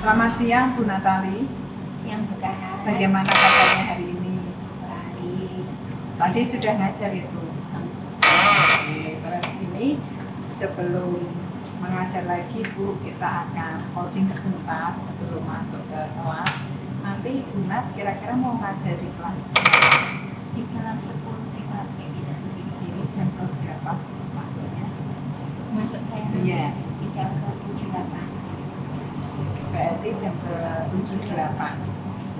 Selamat siang Bu Natali. Siang Bu Kak. Bagaimana kabarnya hari ini? Baik. Tadi sudah ngajar Ibu. Oke, terus ini sebelum mengajar lagi Bu, kita akan coaching sebentar sebelum masuk ke kelas. Nanti Bu Nat kira-kira mau ngajar di kelas Di kelas 10 di kelas ini jam ke berapa maksudnya? Masuk saya Iya. di jam ke-7-8. Berarti jam ke 7-8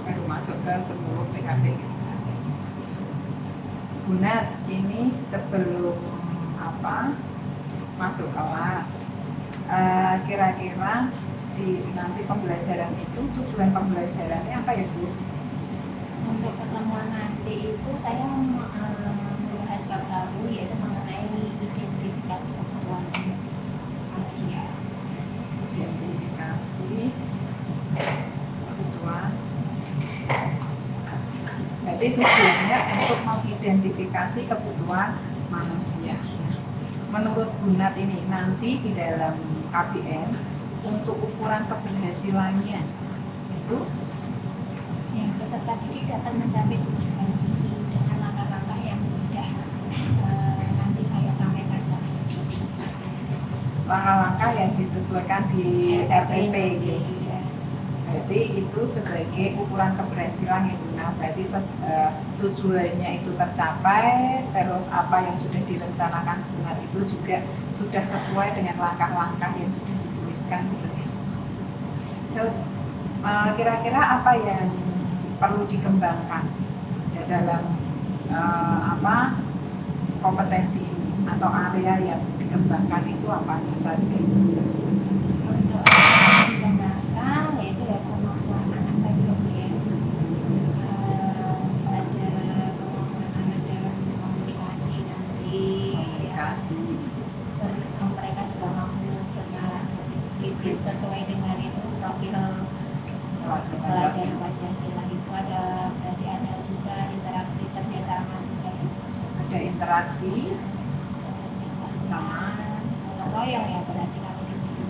baru masuk ke 10 PKP. Bu Nat, ini sebelum masuk kelas, kira-kira di nanti pembelajaran itu tujuan pembelajarannya apa ya Bu? Untuk pertemuan nanti itu saya membahas bab baru, yaitu mengenai identifikasi kebutuhan manusia. Identifikasi kebutuhan. Berarti tujuannya untuk mengidentifikasi kebutuhan manusia. Menurut Bu Nat ini nanti di dalam KBM untuk ukuran keberhasilannya itu Yang peserta didik dapat mencapai tujuan ini dengan langkah-langkah yang sudah nanti saya sampaikan. langkah-langkah yang disesuaikan di RPP gitu. Ya. Berarti itu sebagai ukuran keberhasilan yang benar. Berarti tujuannya itu tercapai, terus apa yang sudah direncanakan benar itu juga sudah sesuai dengan langkah-langkah yang sudah dituliskan gitu. Terus kira-kira apa yang perlu dikembangkan ya, dalam kompetensi ini atau area yang dikembangkan itu apa saja? Untuk dikembangkan yaitu ya kemampuan anak tadi ya, ada kemampuan anak dalam komunikasi nanti, Komunikasi. mereka juga mampu bernalar kritis sesuai dengan itu profil pelajaran Pancasila itu ada, berarti ada juga interaksi kerjasama juga. Ada interaksi sama gotong royong ya berarti kalau itu.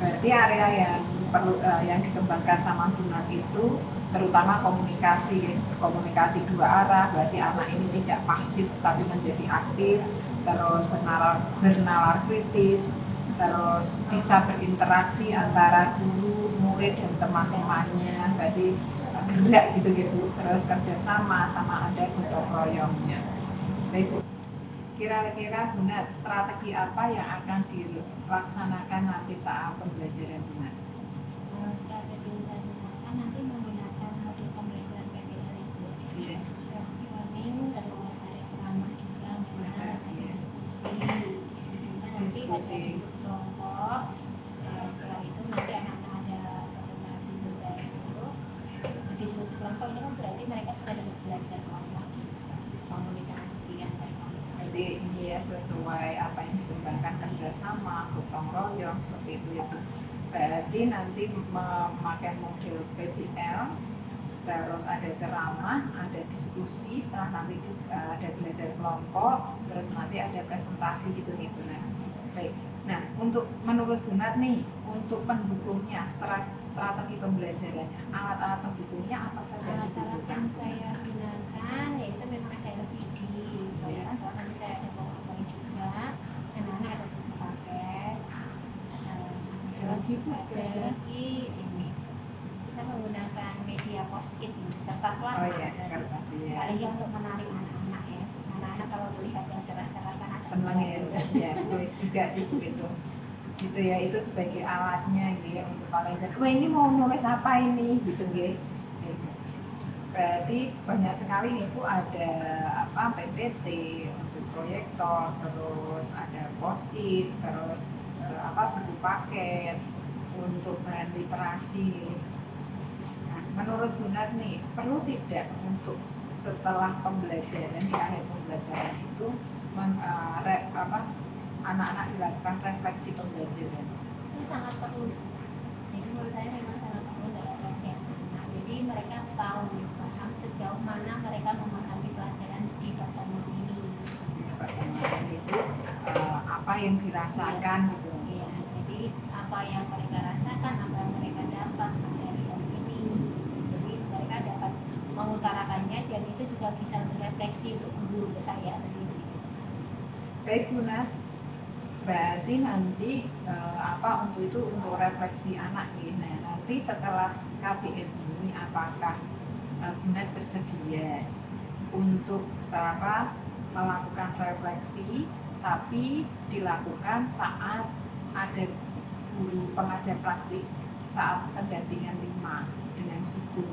Berarti area yang perlu yang dikembangkan sama Bu Nat itu terutama komunikasi dua arah. Berarti anak ini tidak pasif tapi menjadi aktif, terus bernalar kritis, terus bisa berinteraksi antara guru, murid dan teman-temannya. Berarti gerak gitu Bu. Terus kerjasama sama ada gotong royongnya. Baik Bu. Kira-kira Bu Nat, strategi apa yang akan dilaksanakan nanti saat pembelajaran Bu Nat? Strategi yang saya gunakan nanti menggunakan model pembelajaran PPL itu. Iya. Learning, terus ada ceramah juga, ada diskusi kan nanti ada diskusi kelompok. Setelah itu nanti anak-anak ada presentasi juga itu. Diskusi kelompok ini kan berarti mereka juga dapat belajar kelompok, komunikasi antar kelompok. Jadi ini ya sesuai apa yang dikembangkan kerjasama, gotong royong seperti itu ya Bu. Berarti nanti memakai model PBL, terus ada ceramah, ada diskusi, setelah nanti ada belajar kelompok, terus nanti ada presentasi gitu nih Bu Nat. Baik. Nah, untuk menurut Bu Nat nih, untuk pendukungnya, strategi pembelajarannya, alat-alat pendukungnya apa saja yang Alat-alat dibutuhkan? yang saya gunakan yaitu memang ada LCD, ya. Atau nanti saya ada PowerPoint juga, anak-anak ada buku paket, terus ada lagi ini, saya menggunakan media post-it, kertas warna. Oh iya, kertas ya. Paling untuk menarik anak-anak ya. Anak-anak kalau melihat yang cerah-cerah kan ada Senang ya, tulis juga sih begitu. Gitu ya, itu sebagai alatnya gitu ya untuk kalender. Wah, ini mau nulis apa ini gitu nggih. Berarti banyak sekali nih Bu, ada PPT untuk proyektor, terus ada post-it, terus buku paket untuk bahan literasi. Nah, menurut Bu Nat nih, perlu tidak untuk setelah pembelajaran, di akhir pembelajaran itu anak-anak dilakukan refleksi pembelajaran? itu sangat perlu. Jadi menurut saya memang sangat perlu untuk refleksi anak. Jadi mereka tahu, paham sejauh mana mereka memahami pelajaran di pertemuan ini. Pertemuan itu apa yang dirasakan gitu. apa yang mereka rasakan, apa yang mereka dapat dari opini. Jadi mereka dapat mengutarakannya dan itu juga bisa berefleksi untuk guru ke saya sendiri. Baik Bu Nat, berarti nanti untuk refleksi anak nih. Nah, nanti setelah KBM ini apakah Bu Nat bersedia untuk melakukan refleksi tapi dilakukan saat ada guru pengajar praktik saat pendampingan 5 dengan ibu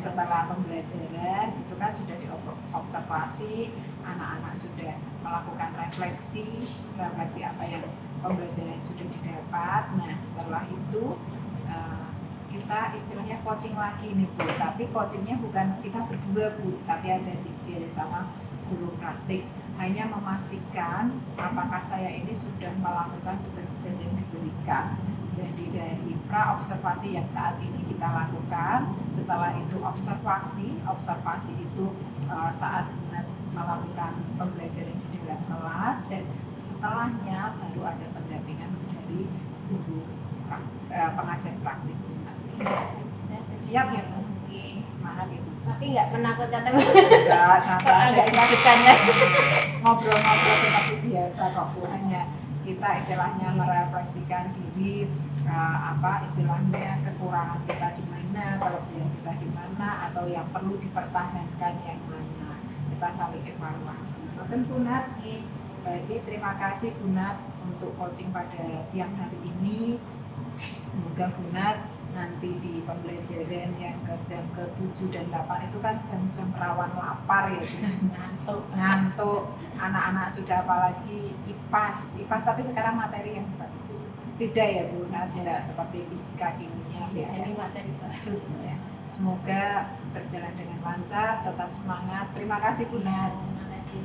setelah pembelajaran itu kan sudah diobservasi, anak-anak sudah melakukan refleksi apa yang pembelajaran sudah didapat. Nah setelah itu kita istilahnya coaching lagi nih Bu, tapi coachingnya bukan kita berdua Bu, tapi ada 3 sama guru praktik, hanya memastikan apakah saya ini sudah melakukan tugas-tugas yang diberikan. Jadi dari pra-observasi yang saat ini kita lakukan, setelah itu observasi itu saat melakukan pembelajaran di dalam kelas, dan setelahnya baru ada pendampingan dari guru pengajar praktik. Siap ya Bu? Semangat ya Bu. Tapi nggak menakutkan teman. Enggak, santai aja. Agak deg-degannya. Ngobrol-ngobrol seperti biasa kok Bu, hanya kita istilahnya merefleksikan diri, istilahnya kekurangan kita di mana, kelebihan kita di mana, atau yang perlu dipertahankan yang mana. Kita saling evaluasi. Mungkin Bu Nat, berarti terima kasih Bu Nat untuk coaching pada siang hari ini. Semoga Bu Nat nanti di pembelajaran yang ke jam ke-7 dan 8 itu kan jam-jam rawan lapar ya Bu. Ngantuk. Anak-anak sudah apalagi IPAS tapi sekarang materi yang beda ya Bu Nat, tidak seperti fisika kimia Ya, ini materi baru ya. Semoga berjalan dengan lancar, tetap semangat. Terima kasih Bu Nat. Terima kasih.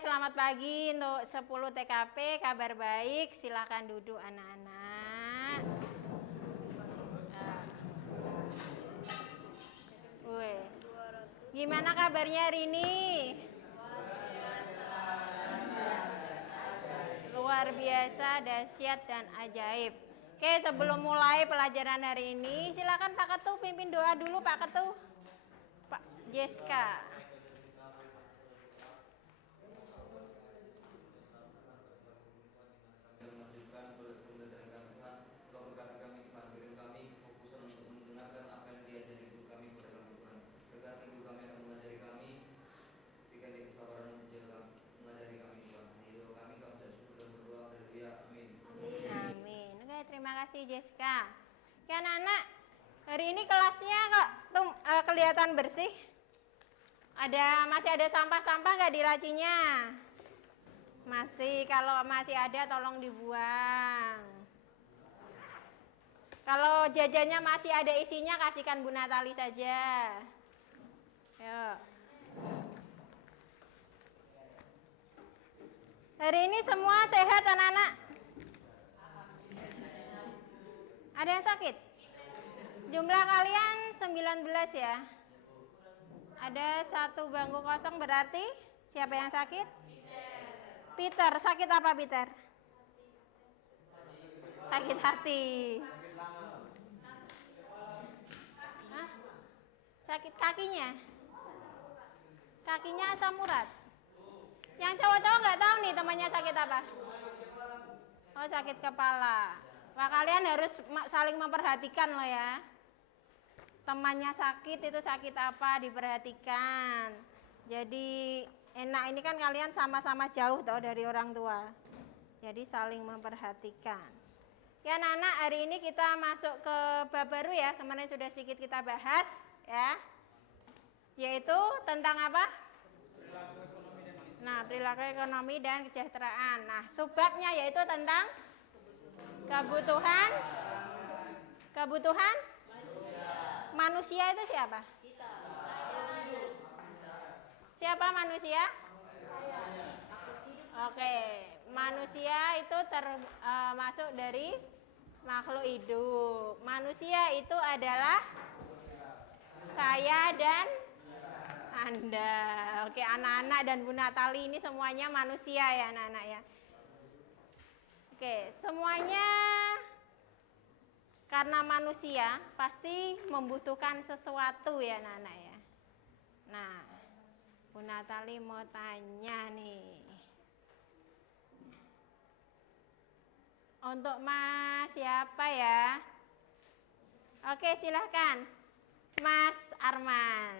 Selamat pagi untuk 10 TKP, kabar baik, silakan duduk anak-anak. Gimana kabarnya hari ini? Luar biasa, dahsyat dan ajaib. Oke, sebelum mulai pelajaran hari ini, silakan Pak Ketu pimpin doa dulu Pak Ketu. Pak Jeska. Terima kasih Jessica. Ya anak-anak, hari ini kelasnya kok kelihatan bersih? Masih ada sampah-sampah nggak di lacinya? Masih, kalau masih ada tolong dibuang. Kalau jajannya masih ada isinya, kasihkan Bu Natali saja. Yuk. Hari ini semua sehat anak-anak? Ada yang sakit? Jumlah kalian 19 ya? Ada 1 bangku kosong, berarti siapa yang sakit? Peter. Sakit apa Peter? Sakit hati. Hah? Sakit kakinya? Kakinya asam urat? Yang cowok-cowok nggak tahu nih temannya sakit apa? Oh, sakit kepala. Wah, kalian harus saling memperhatikan loh ya. Temannya sakit itu sakit apa, diperhatikan. Jadi enak, ini kan kalian sama-sama jauh toh dari orang tua. Jadi saling memperhatikan. Ya anak-anak, hari ini kita masuk ke bab baru ya. Kemarin sudah sedikit kita bahas ya. Yaitu tentang apa? Nah, perilaku ekonomi dan kesejahteraan. Nah, subbabnya yaitu tentang kebutuhan manusia itu siapa? Siapa manusia? Oke, manusia itu termasuk dari makhluk hidup. Manusia itu adalah saya dan Anda. Oke, anak-anak dan Bu Natali ini semuanya manusia ya anak-anak ya. Oke, semuanya karena manusia pasti membutuhkan sesuatu ya anak-anak ya. Nah, Bu Natali mau tanya nih. Untuk Mas siapa ya? Oke, silahkan. Mas Arman.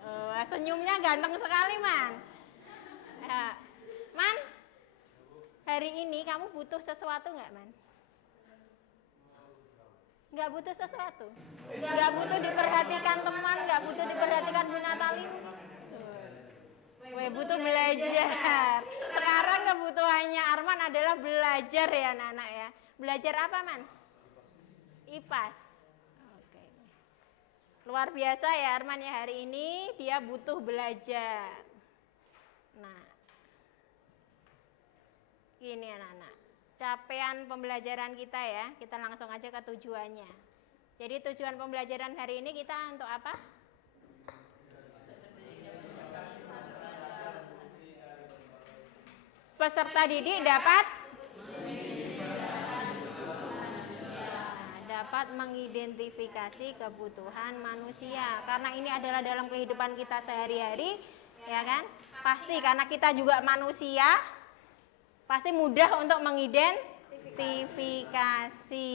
Oh, senyumnya ganteng sekali, Man. Ya. Man, hari ini kamu butuh sesuatu nggak, Man? Nggak butuh sesuatu? Nggak butuh diperhatikan teman, nggak butuh diperhatikan Bu Natali? Butuh belajar. Sekarang kebutuhannya Arman adalah belajar ya anak-anak ya. Belajar apa, Man? IPAS. Oke. Luar biasa ya Arman ya, hari ini dia butuh belajar. Nah, ini anak-anak. Capaian pembelajaran kita ya, kita langsung aja ke tujuannya. Jadi tujuan pembelajaran hari ini kita untuk apa? Peserta didik dapat mengidentifikasi kebutuhan manusia. Karena ini adalah dalam kehidupan kita sehari-hari, ya kan? Pasti karena kita juga manusia, pasti mudah untuk mengidentifikasi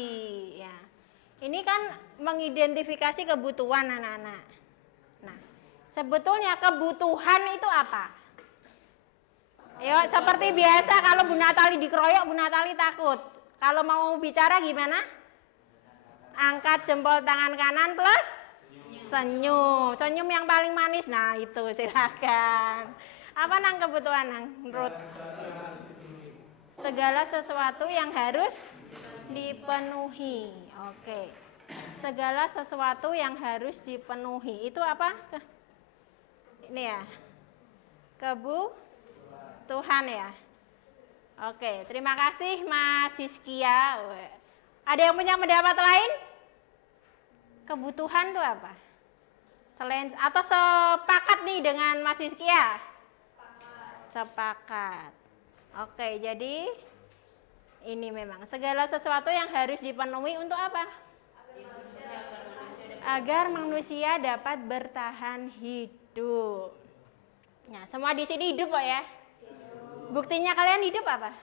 ya. Ini kan mengidentifikasi kebutuhan anak-anak. Nah, sebetulnya kebutuhan itu apa? Yo, seperti biasa kalau Bu Natali dikeroyok, Bu Natali takut. Kalau mau bicara gimana? Angkat jempol tangan kanan plus senyum. Senyum yang paling manis. Nah, itu silakan. Apa nang kebutuhan nang menurut? Segala sesuatu yang harus dipenuhi. Oke. Segala sesuatu yang harus dipenuhi. Itu apa? Ini ya. Tuhan ya. Oke, terima kasih Mas Hizkia. Ada yang punya pendapat lain? Kebutuhan itu apa? Selain atau sepakat nih dengan Mas Hizkia? Sepakat. Oke, jadi ini memang segala sesuatu yang harus dipenuhi untuk apa? Agar manusia dapat bertahan hidup. Nah, semua di sini hidup kok ya. Buktinya kalian hidup apa?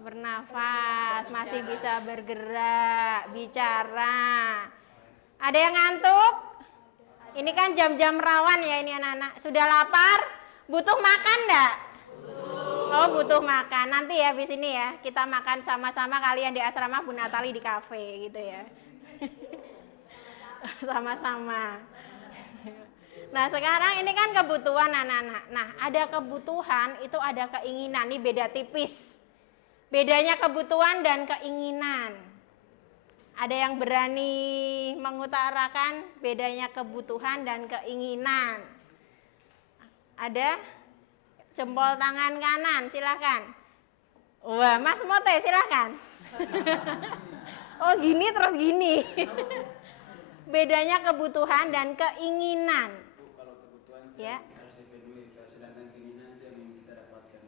Bernafas, masih bisa bergerak, bicara. Ada yang ngantuk? Ini kan jam-jam rawan ya ini anak-anak. Sudah lapar? Butuh makan enggak? Oh, butuh makan. Nanti ya di sini ya, kita makan sama-sama kalian di asrama Bu Natali di kafe gitu ya. Sama-sama. Nah, sekarang ini kan kebutuhan anak-anak. Nah, ada kebutuhan, itu ada keinginan. Ini beda tipis. Bedanya kebutuhan dan keinginan. Ada yang berani mengutarakan bedanya kebutuhan dan keinginan. Ada jempol tangan kanan, silakan. Wah, Mas Mote, silakan. Oh, gini terus gini. Bedanya kebutuhan dan keinginan. Ya. Harus dipenuhi, sedangkan keinginan itu yang ingin kita dapatkan.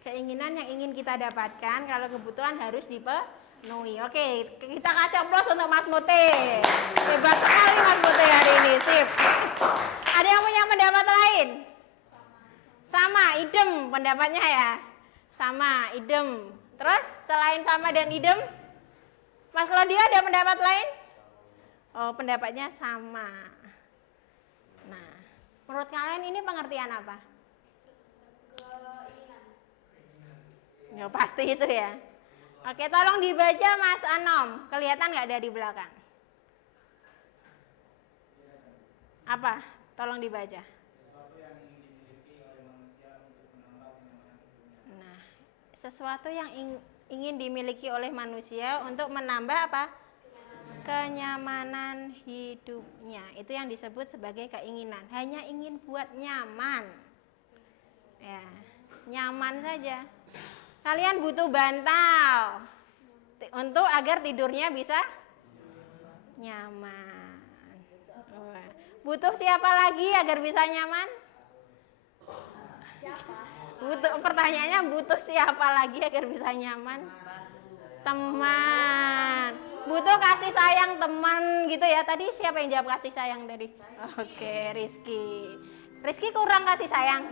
Keinginan yang ingin kita dapatkan, kalau kebutuhan harus dipenuhi. Oke, kita kacoplos untuk Mas Mote. Hebat sekali Mas Mote hari ini, sip. Ada yang punya pendapat lain? Sama, idem pendapatnya ya. Sama, idem. Terus selain sama dan idem, Mas Claudia ada pendapat lain? Oh, pendapatnya sama. Nah, menurut kalian ini pengertian apa? Ya pasti itu ya. Oke, tolong dibaca Mas Anom. Kelihatan nggak dari belakang? Apa? Tolong dibaca. sesuatu yang ingin dimiliki oleh manusia untuk menambah apa? Kenyamanan hidupnya. Itu yang disebut sebagai keinginan. Hanya ingin buat nyaman. Ya, nyaman saja. Kalian butuh bantal untuk agar tidurnya bisa nyaman. Butuh siapa lagi agar bisa nyaman? Pertanyaannya butuh siapa lagi agar bisa nyaman? Teman. Butuh kasih sayang teman gitu ya. Tadi siapa yang jawab kasih sayang tadi? Oke, Rizky. Rizky kurang kasih sayang.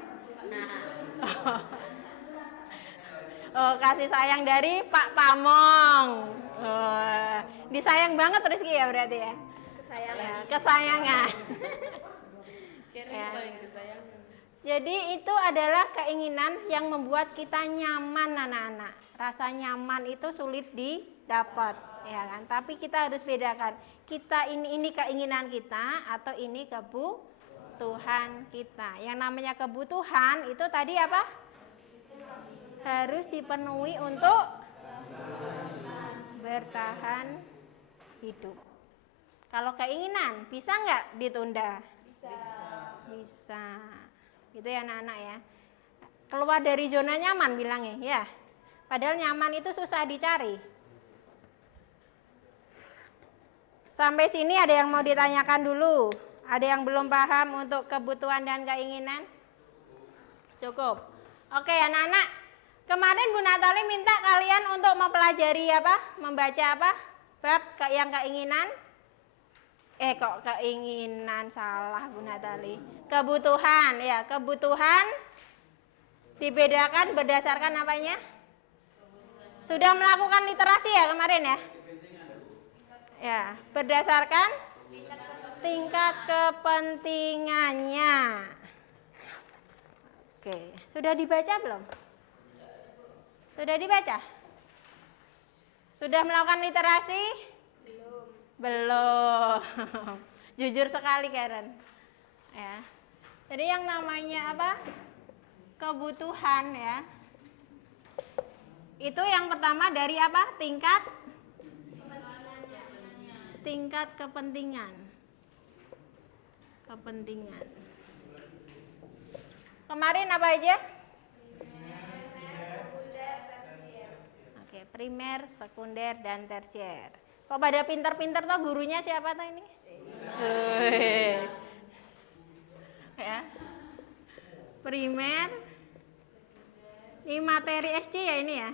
Oh, kasih sayang dari Pak Pamong. Oh, disayang banget Rizky ya berarti ya. Kesayangan. Ya. Jadi itu adalah keinginan yang membuat kita nyaman anak-anak. Rasa nyaman itu sulit didapat, ya kan? Tapi kita harus bedakan. Kita ini keinginan kita atau ini kebutuhan kita. Yang namanya kebutuhan itu tadi apa? Harus dipenuhi untuk bertahan hidup. Kalau keinginan bisa nggak ditunda? Bisa. Gitu ya anak-anak ya. Keluar dari zona nyaman bilangnya ya. Padahal nyaman itu susah dicari. Sampai sini ada yang mau ditanyakan dulu? Ada yang belum paham untuk kebutuhan dan keinginan? Cukup. Oke anak-anak. Kemarin Bu Natali minta kalian untuk mempelajari apa? Membaca apa? Bab yang keinginan? Kok keinginan, salah Bu Natali. Kebutuhan, ya, kebutuhan dibedakan berdasarkan apanya? Sudah melakukan literasi ya kemarin ya? Ya, berdasarkan tingkat kepentingannya. Oke, sudah dibaca belum? Sudah dibaca? Sudah melakukan literasi? Belum. Jujur sekali Karen. Ya. Jadi yang namanya apa? Kebutuhan ya. Itu yang pertama dari apa? Tingkat kepentingan. Kepentingan. Kemarin apa aja? Oke, primer, sekunder, dan tersier. Kok pada pinter-pinter tuh gurunya siapa tuh ini? Ya. Primer. Ini materi SD ya ini ya?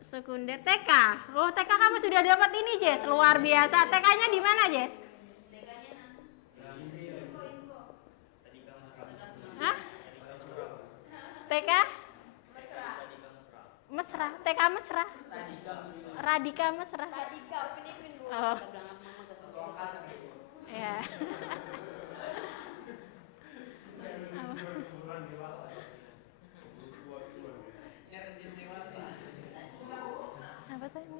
Sekunder, TK. Oh, TK kamu sudah dapat ini, Jess. Luar biasa. TK-nya di mana, Jess? Hah? TK? Mesra. TK Mesra? Radika Mesra. Oh. Ya. Apa tuh ini?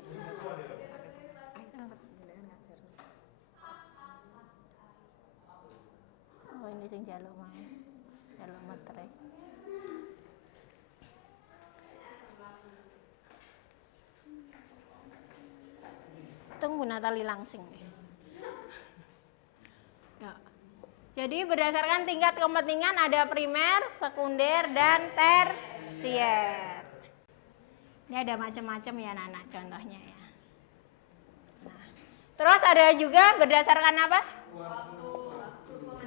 Oh, ini sing jaluk mau. Jaluk materai. Tunggu Natali langsing nih. Ya. Jadi berdasarkan tingkat kepentingan ada primer, sekunder, dan tersier. Ini ada macam-macam ya anak-anak contohnya ya. Nah, terus ada juga berdasarkan apa?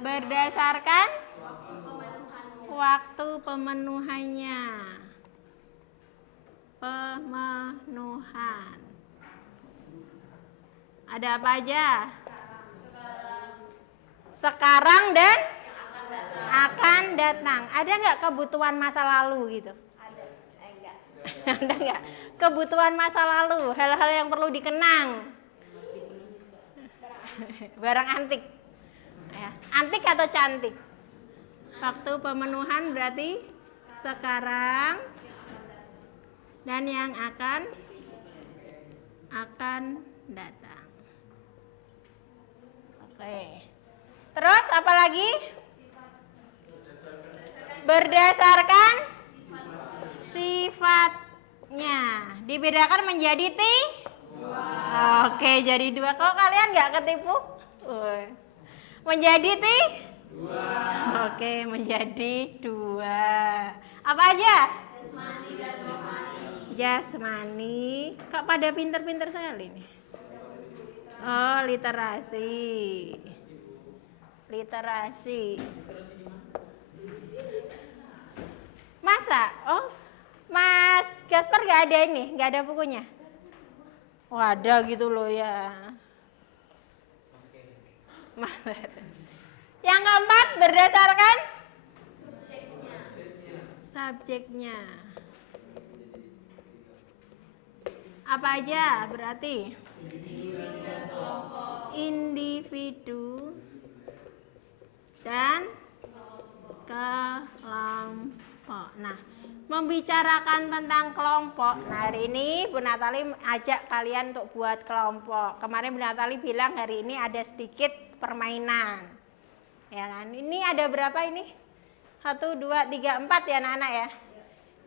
Berdasarkan waktu pemenuhannya. Pemenuhan. Ada apa aja? Sekarang dan akan datang. Ada nggak kebutuhan masa lalu gitu? Ada nggak? Kebutuhan masa lalu, hal-hal yang perlu dikenang. Barang antik. Ya. Antik atau cantik? Waktu pemenuhan berarti sekarang dan yang akan datang. Oke. Terus apa lagi? Berdasarkan subjeknya. Dibedakan menjadi Oke, jadi 2. Kalau kalian nggak ketipu? Menjadi Oke, menjadi 2. Apa aja? Jasmani dan rohani. Jasmani. Kok pada pinter-pinter sekali nih? Oh, literasi. Masa? Oh, Mas Gaspar nggak ada ini? Nggak ada bukunya? Oh, ada gitu loh ya. Mas. Yang keempat berdasarkan subjeknya. Apa aja berarti? Individu dan kelompok. Nah, membicarakan tentang kelompok. Nah, hari ini Bu Natali ajak kalian untuk buat kelompok. Kemarin Bu Natali bilang hari ini ada sedikit permainan. Ya kan? Ini ada berapa ini? 1, 2, 3, 4 ya anak-anak ya.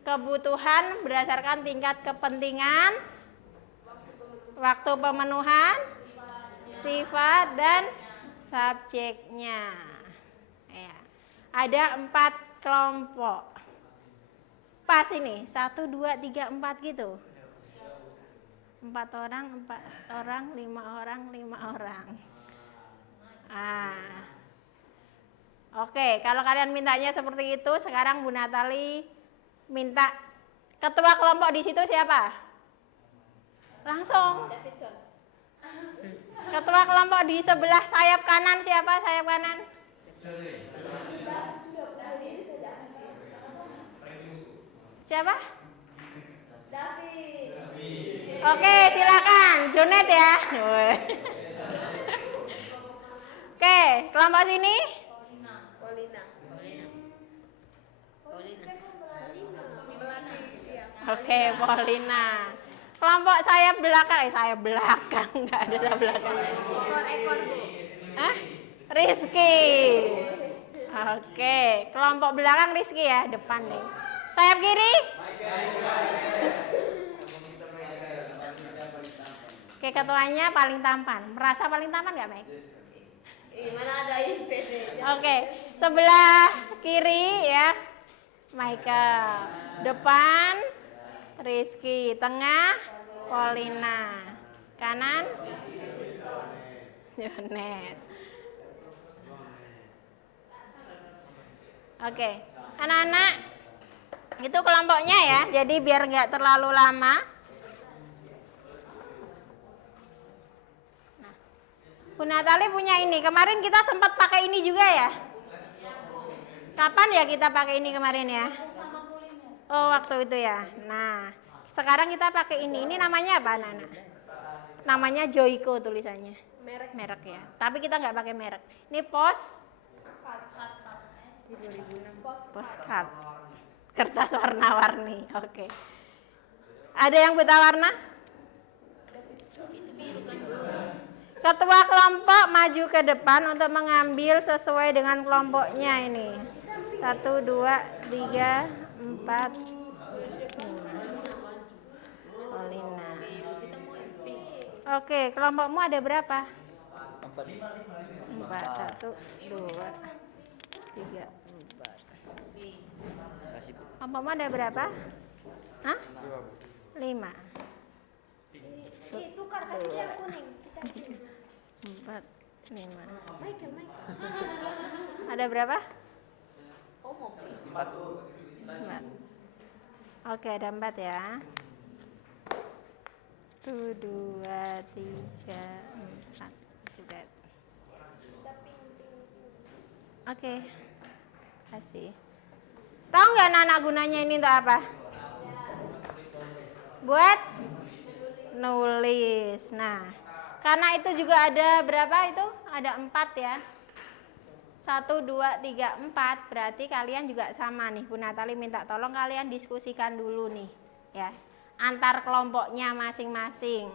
Kebutuhan berdasarkan tingkat kepentingan, waktu pemenuhan, sifat dan subjeknya. Ya. Ada 4 kelompok. Pas ini 1, 2, 3, 4 gitu. 4 orang, 5 orang. Oke, kalau kalian mintanya seperti itu, sekarang Bu Natali minta ketua kelompok di situ siapa? Langsung. Ketua kelompok di sebelah sayap kanan siapa? Sayap kanan? Siapa? David. Oke, silakan. Junet ya. Oke, kelompok sini. Oke, Paulina. Kelompok sayap belakang, nggak ada sayap belakang. Ekor, Bu. Hah? Rizky. Oke, kelompok belakang Rizky ya, depan nih. Sayap kiri. Oke, ketuanya paling tampan. Merasa paling tampan nggak, Mike? Mana ada IPD? Oke, sebelah kiri ya, Michael. Depan Rizky, tengah Paulina, kanan Jonet. Oke, anak-anak, itu kelompoknya ya, jadi biar nggak terlalu lama. Nah, Bu Natali punya ini, kemarin kita sempat pakai ini juga ya? Kapan ya kita pakai ini kemarin ya? Oh, waktu itu ya. Nah, sekarang kita pakai ini namanya apa anak-anak? Namanya Joico tulisannya. Merek ya. Tapi kita nggak pakai merek. Ini postcard. Kertas warna-warni. Oke. Ada yang buta warna? Ketua kelompok maju ke depan untuk mengambil sesuai dengan kelompoknya ini. 1, 2, 3, 4. Paulina. Oke, kelompokmu ada berapa? 4. 1, 2, 3, 4. Kelompokmu ada berapa? Hah? 5. Itu kertasnya yang kuning. 4, 5. Ada berapa? 4. Oke, ada 4 ya. 1, 2, 3, 4 juga. Oke, kasih. Tahu nggak anak gunanya ini untuk apa? Buat nulis. Nah, karena itu juga ada berapa itu? Ada 4 ya. 1, 2, 3, 4. Berarti kalian juga sama nih. Bu Natali minta tolong kalian diskusikan dulu nih. Ya, antar kelompoknya masing-masing.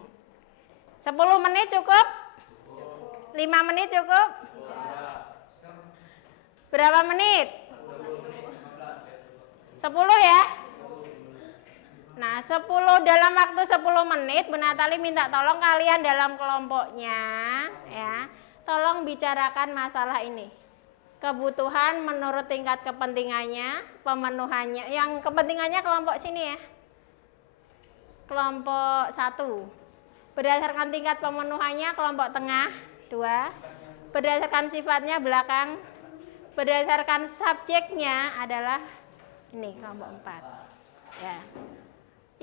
10 menit cukup? 5 menit cukup? Berapa menit? 10 ya? Nah, dalam waktu 10 menit Bu Natali minta tolong kalian dalam kelompoknya ya. Tolong bicarakan masalah ini. Kebutuhan menurut tingkat kepentingannya, pemenuhannya. Yang kepentingannya kelompok sini ya. Kelompok 1. Berdasarkan tingkat pemenuhannya kelompok tengah 2. Berdasarkan sifatnya belakang. Berdasarkan subjeknya adalah ini kelompok 4. Ya.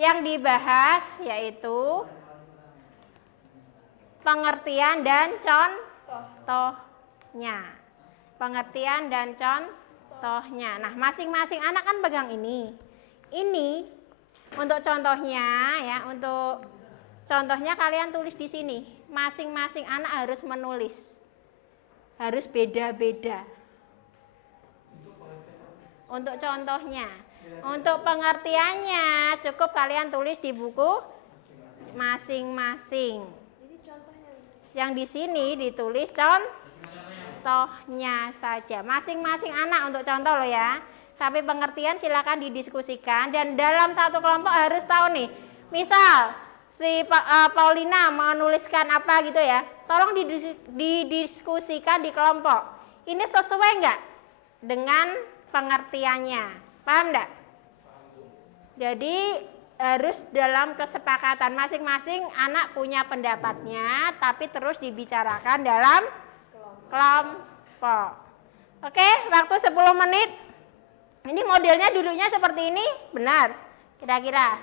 Yang dibahas yaitu pengertian dan contohnya. Pengertian dan contohnya. Nah, masing-masing anak kan pegang ini. Ini untuk contohnya ya, untuk contohnya kalian tulis di sini. Masing-masing anak harus menulis. Harus beda-beda. Untuk contohnya. Untuk pengertiannya cukup kalian tulis di buku masing-masing. Yang di sini ditulis contohnya saja. Masing-masing anak untuk contoh loh ya. Tapi pengertian silakan didiskusikan dan dalam satu kelompok harus tahu nih. Misal si Paulina menuliskan apa gitu ya. Tolong didiskusikan di kelompok. Ini sesuai enggak dengan pengertiannya? Paham enggak? Jadi harus dalam kesepakatan masing-masing anak punya pendapatnya, tapi terus dibicarakan dalam kelompok. Oke, waktu 10 menit. Ini modelnya duduknya seperti ini, benar? Kira-kira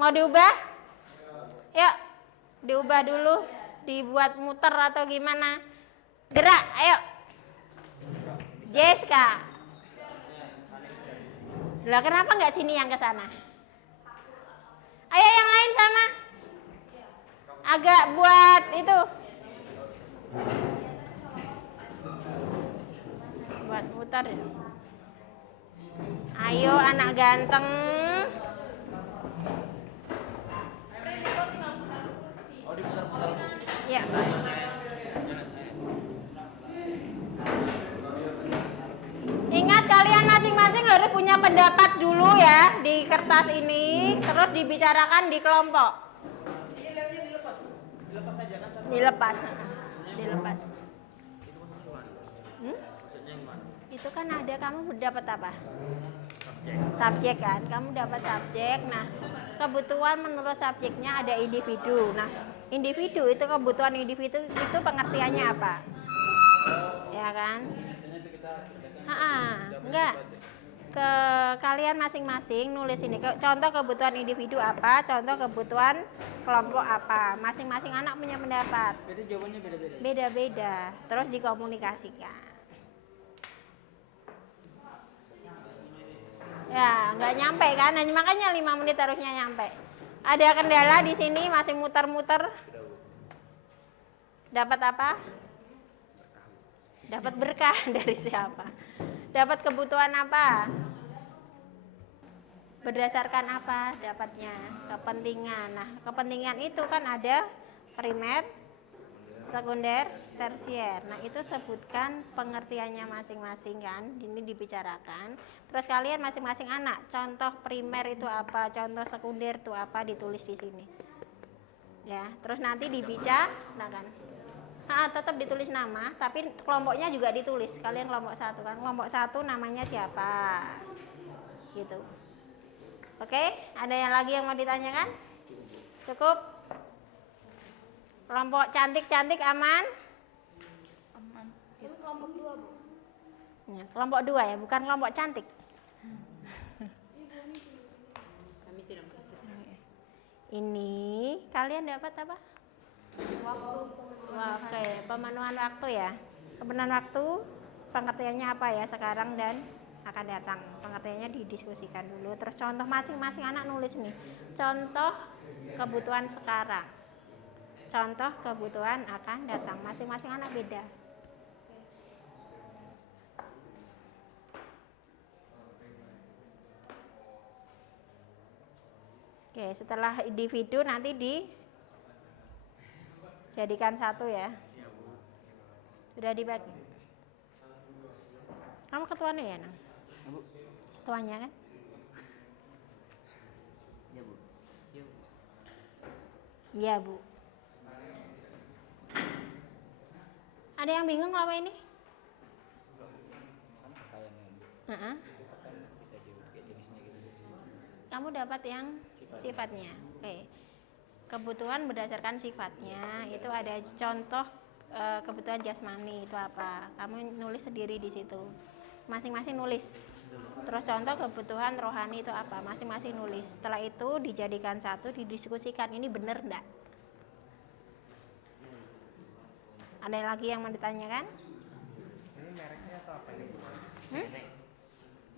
mau diubah? Yuk, diubah dulu, dibuat muter atau gimana? Gerak, ayo. Jessica. Lah kenapa nggak sini yang ke sana? Ayo yang lain sama. Agak buat itu. Buat muter. Ayo anak ganteng. Ya. Ingat kalian masing-masing harus punya pendapat dulu ya di kertas ini, terus dibicarakan di kelompok. Dilepas. Itu kan ada kamu dapat apa? Subjek kan, kamu dapat subjek. Nah, kebutuhan menurut subjeknya ada individu. Nah, individu itu kebutuhan individu itu pengertiannya apa? Ya kan? Enggak. Ke kalian masing-masing nulis ini. Contoh kebutuhan individu apa? Contoh kebutuhan kelompok apa? Masing-masing anak punya pendapat. Berarti jawabannya beda-beda. Beda-beda. Terus dikomunikasikan. Ya, nggak nyampe kan? Nah, makanya 5 menit harusnya nyampe. Ada kendala di sini masih muter-muter. Dapat apa? Dapat berkah dari siapa? Dapat kebutuhan apa? Berdasarkan apa dapatnya? Kepentingan. Nah, kepentingan itu kan ada primer, sekunder, tersier. Nah, itu sebutkan pengertiannya masing-masing kan. Ini dibicarakan. Terus kalian masing-masing anak, contoh primer itu apa, contoh sekunder itu apa, ditulis di sini. Ya, terus nanti dibicarakan. Tetap ditulis nama, tapi kelompoknya juga ditulis. Kalian kelompok 1 kan. Kelompok 1 namanya siapa? Gitu. Oke, ada yang lagi yang mau ditanyakan? Cukup? Kelompok cantik-cantik aman? Aman. Ini kelompok 2, Bu. Ya, kelompok 2 ya, bukan kelompok cantik. Kami tidak bisa. Ini kalian dapat apa? Waktu. Oke, pemenuhan waktu ya. Pemenuhan waktu, pengertiannya apa ya sekarang dan akan datang. Pengertiannya didiskusikan dulu. Terus contoh masing-masing anak nulis nih. Contoh kebutuhan sekarang. Contoh kebutuhan akan datang. Masing-masing anak beda. Oke, setelah individu nanti dijadikan satu ya. Sudah dibagi. Kamu ketuanya ya, Nang? Ketuanya kan? Iya, Bu. Iya, Bu. Ada yang bingung selama ini? Kan pakaiannya Heeh. kan bisa kayak jenisnya gitu. Kamu dapat yang sifatnya. Oke. Kebutuhan berdasarkan sifatnya itu ada contoh kebutuhan jasmani itu apa? Kamu nulis sendiri di situ. Masing-masing nulis. Terus contoh kebutuhan rohani itu apa? Masing-masing nulis. Setelah itu dijadikan satu, didiskusikan. Ini benar enggak? Ada lagi yang mau ditanyakan? Ini mereknya atau apa nih? Hmm?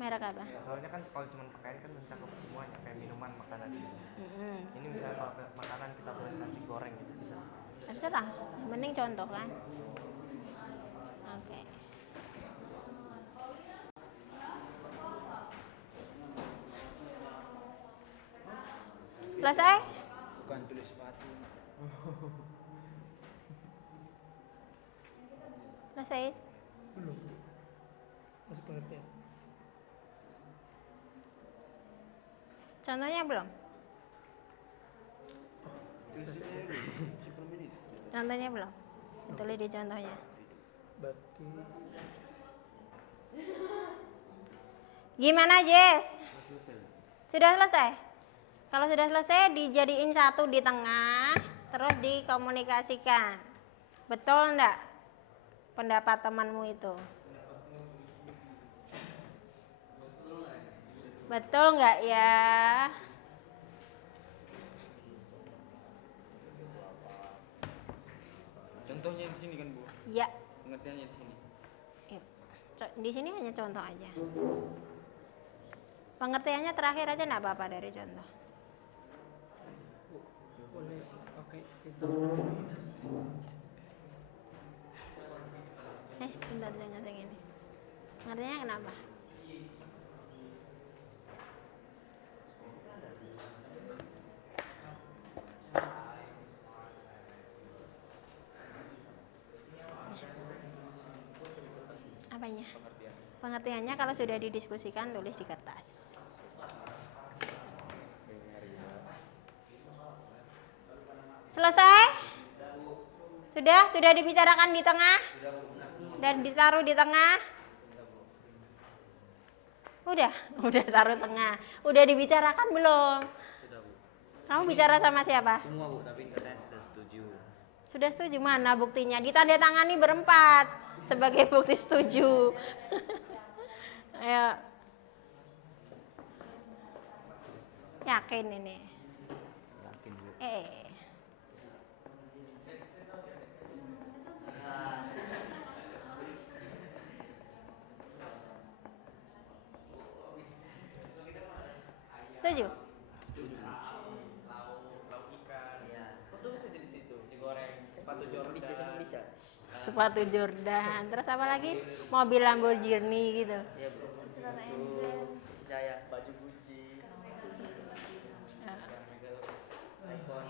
Merek apa? Ya, soalnya kan kalau cuma pakaian kan mencakup semuanya kayak minuman, makanan. Mm-hmm. Ini misalnya kalau makanan kita tulis nasi goreng itu bisa. Terserah, yang penting contoh kan. Oke. Selesai? Bukan tulis sepatu. Selesai? Belum. Masih pengertian. Contohnya belum? Contohnya belum? Tulis di contohnya. Berarti Gimana, Jess? Sudah selesai? Kalau sudah selesai, dijadiin satu di tengah, terus dikomunikasikan. Betul enggak pendapat temanmu itu? Betul enggak ya? Contohnya di sini kan, Bu. Ya. Pengertiannya di sini. Di sini hanya contoh aja. Pengertiannya terakhir aja enggak apa-apa dari contoh. boleh pakai itu. Bentar jangan yang ini. Pengertiannya kenapa? Apanya? Pengertiannya kalau sudah didiskusikan tulis di kertas. Selesai? Sudah dibicarakan di tengah? Dan ditaruh di tengah? Udah taruh tengah. Udah dibicarakan belum? Sudah, Bu. Kamu bicara sama siapa? Semua, Bu, tapi katanya sudah setuju. Sudah setuju, mana buktinya? Ditandatangani berempat sebagai bukti setuju. Ayo. Yakin ini? Yakin, Bu. Setuju? Bisa. Sepatu Jordan. Terus apa lagi? Mobil Lamborghini gitu. Iya, Bu. Untuk si saya baju Gucci. iPhone.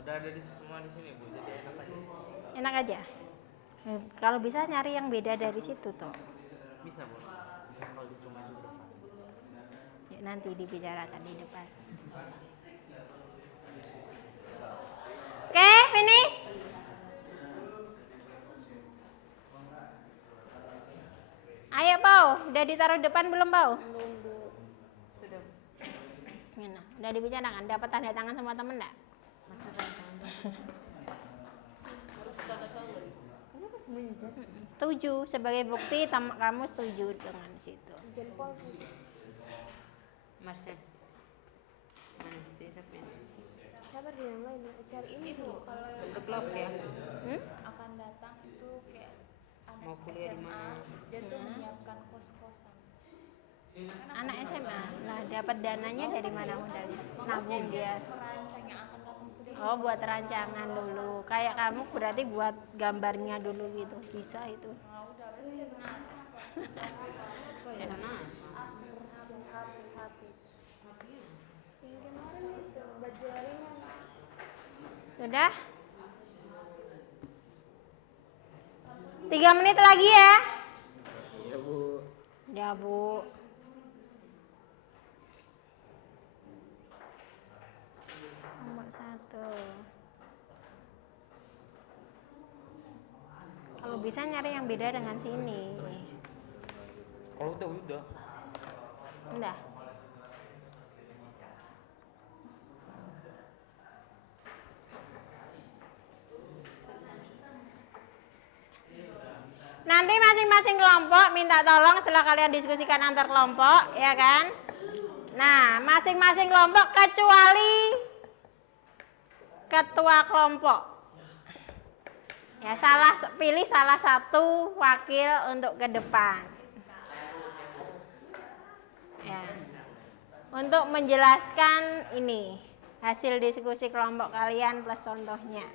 Udah ada di semua di sini, Bu. Jadi enak aja. Enak aja. Kalau bisa nyari yang beda dari situ toh. Bisa, Bu. Bisa kalau di rumah juga. Ya, nanti dibicarakan di depan. Oke, finish. Ayo, Pau. Udah ditaruh depan belum, Pau? Sudah. Nah, udah dibicarakan. Dapat tanda tangan sama temen enggak? Setuju. Sebagai bukti kamu setuju dengan situ. Marcel. Mana sih siapa? Sabar di yang lain, cari ini dulu. Kalau Untuk love ya. akan datang itu kayak anak Mau kuliah di SMA, mana? dia tuh menyiapkan kos-kosan. Anak SMA. Nah, dapat dananya dari mana modalnya? Nabung dia. Perancang yang akan datang itu dia Oh, buat rancangan dulu. Kayak kamu berarti buat gambarnya dulu gitu. Bisa itu. udah berarti saya benar. Ya sana. Yang kemarin itu baju ringan. Sudah? 3 menit lagi ya. Iya, Bu. Ya, Bu. Nomor 1. Tuh. Kalau bisa nyari yang beda dengan sini. Kalau udah. Udah. Nanti masing-masing kelompok minta tolong setelah kalian diskusikan antar kelompok, ya kan? Nah, masing-masing kelompok kecuali ketua kelompok. Ya, pilih salah satu wakil untuk ke depan. Ya. Untuk menjelaskan ini hasil diskusi kelompok kalian plus contohnya.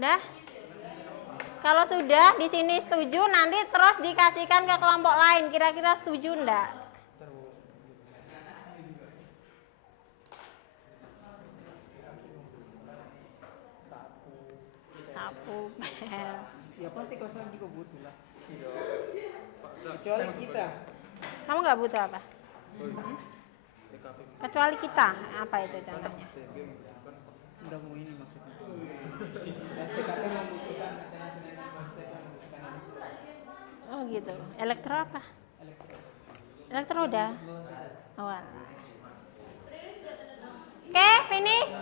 Udah? Kalau sudah di sini setuju, nanti terus dikasihkan ke kelompok lain. Kira-kira setuju enggak? Sapu pel. Ya pasti kosong juga butuh lah. Kecuali kita. Kamu nggak butuh apa? Kecuali kita. Apa itu contohnya? Udah mau ini maksudnya. STKP membutuhkan Oh gitu. Elektro apa? Elektro udah. Awal. Oke, finish.